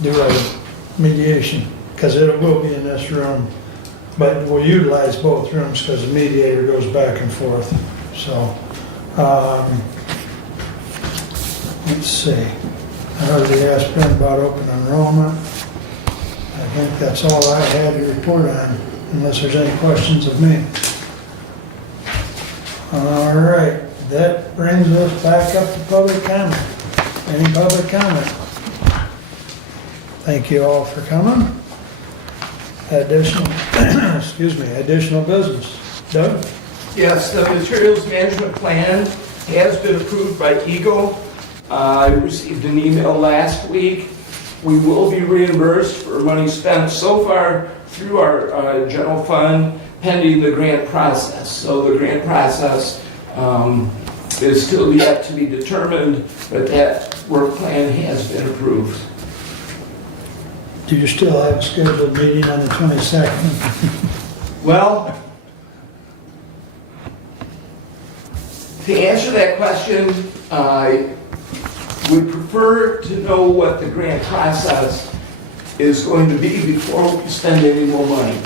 do a mediation, because it will be in this room. But we'll utilize both rooms because the mediator goes back and forth, so. Let's see. I already asked Ben about open enrollment. I think that's all I had to report on, unless there's any questions of me. All right, that brings us back up to public comment. Any public comment? Thank you all for coming. Additional, excuse me, additional business. Doug? Yes, the materials management plan has been approved by Eagle. I received an email last week. We will be reimbursed for money spent so far through our general fund pending the grant process. So the grant process is still yet to be determined, but that work plan has been approved. Do you still have a scheduled meeting on the 22nd? Well, to answer that question, I would prefer to know what the grant process is going to be before we spend any more money.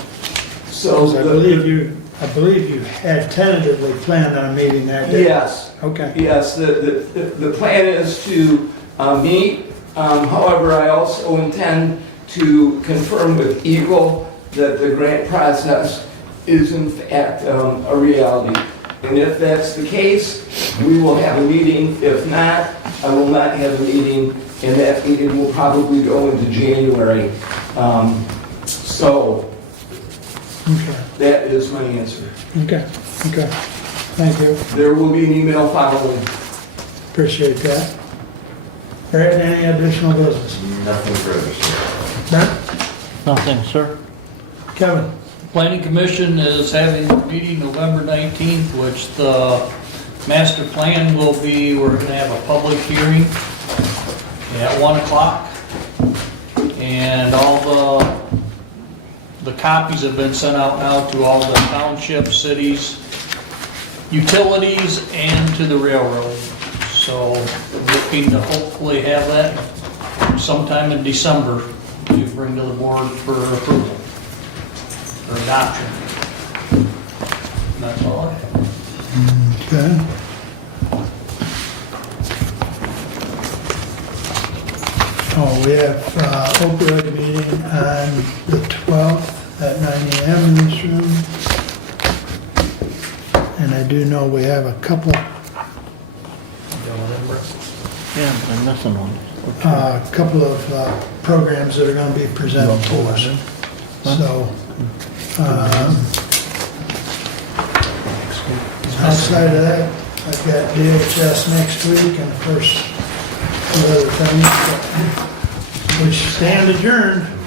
So I believe you had tentatively planned on meeting that day. Yes, Okay. yes, the plan is to meet. However, I also intend to confirm with Eagle that the grant process is in fact a reality. And if that's the case, we will have a meeting. If not, I will not have a meeting, and that meeting will probably go into January. So Okay, that is my answer. okay. Thank you. There will be an email following. Appreciate that. Brad, any additional business? nothing further, sir. Brent? Nothing, sir. Kevin? Planning Commission is having a meeting November 19th, which the master plan will be, we're gonna have a public hearing at 1 o'clock. And all the the copies have been sent out now to all the townships, cities, utilities, and to the railroad. So looking to hopefully have that sometime in December to bring to the board for approval or adoption. And that's all I have. Okay. Oh, we have opioid meeting on the 12th at 9 AM in this room. And I do know we have a couple, Yeah, I'm missing one. couple of programs that are gonna be presented to us. So, outside of that, I've got DHS next week and of course, the other things, but we stand adjourned.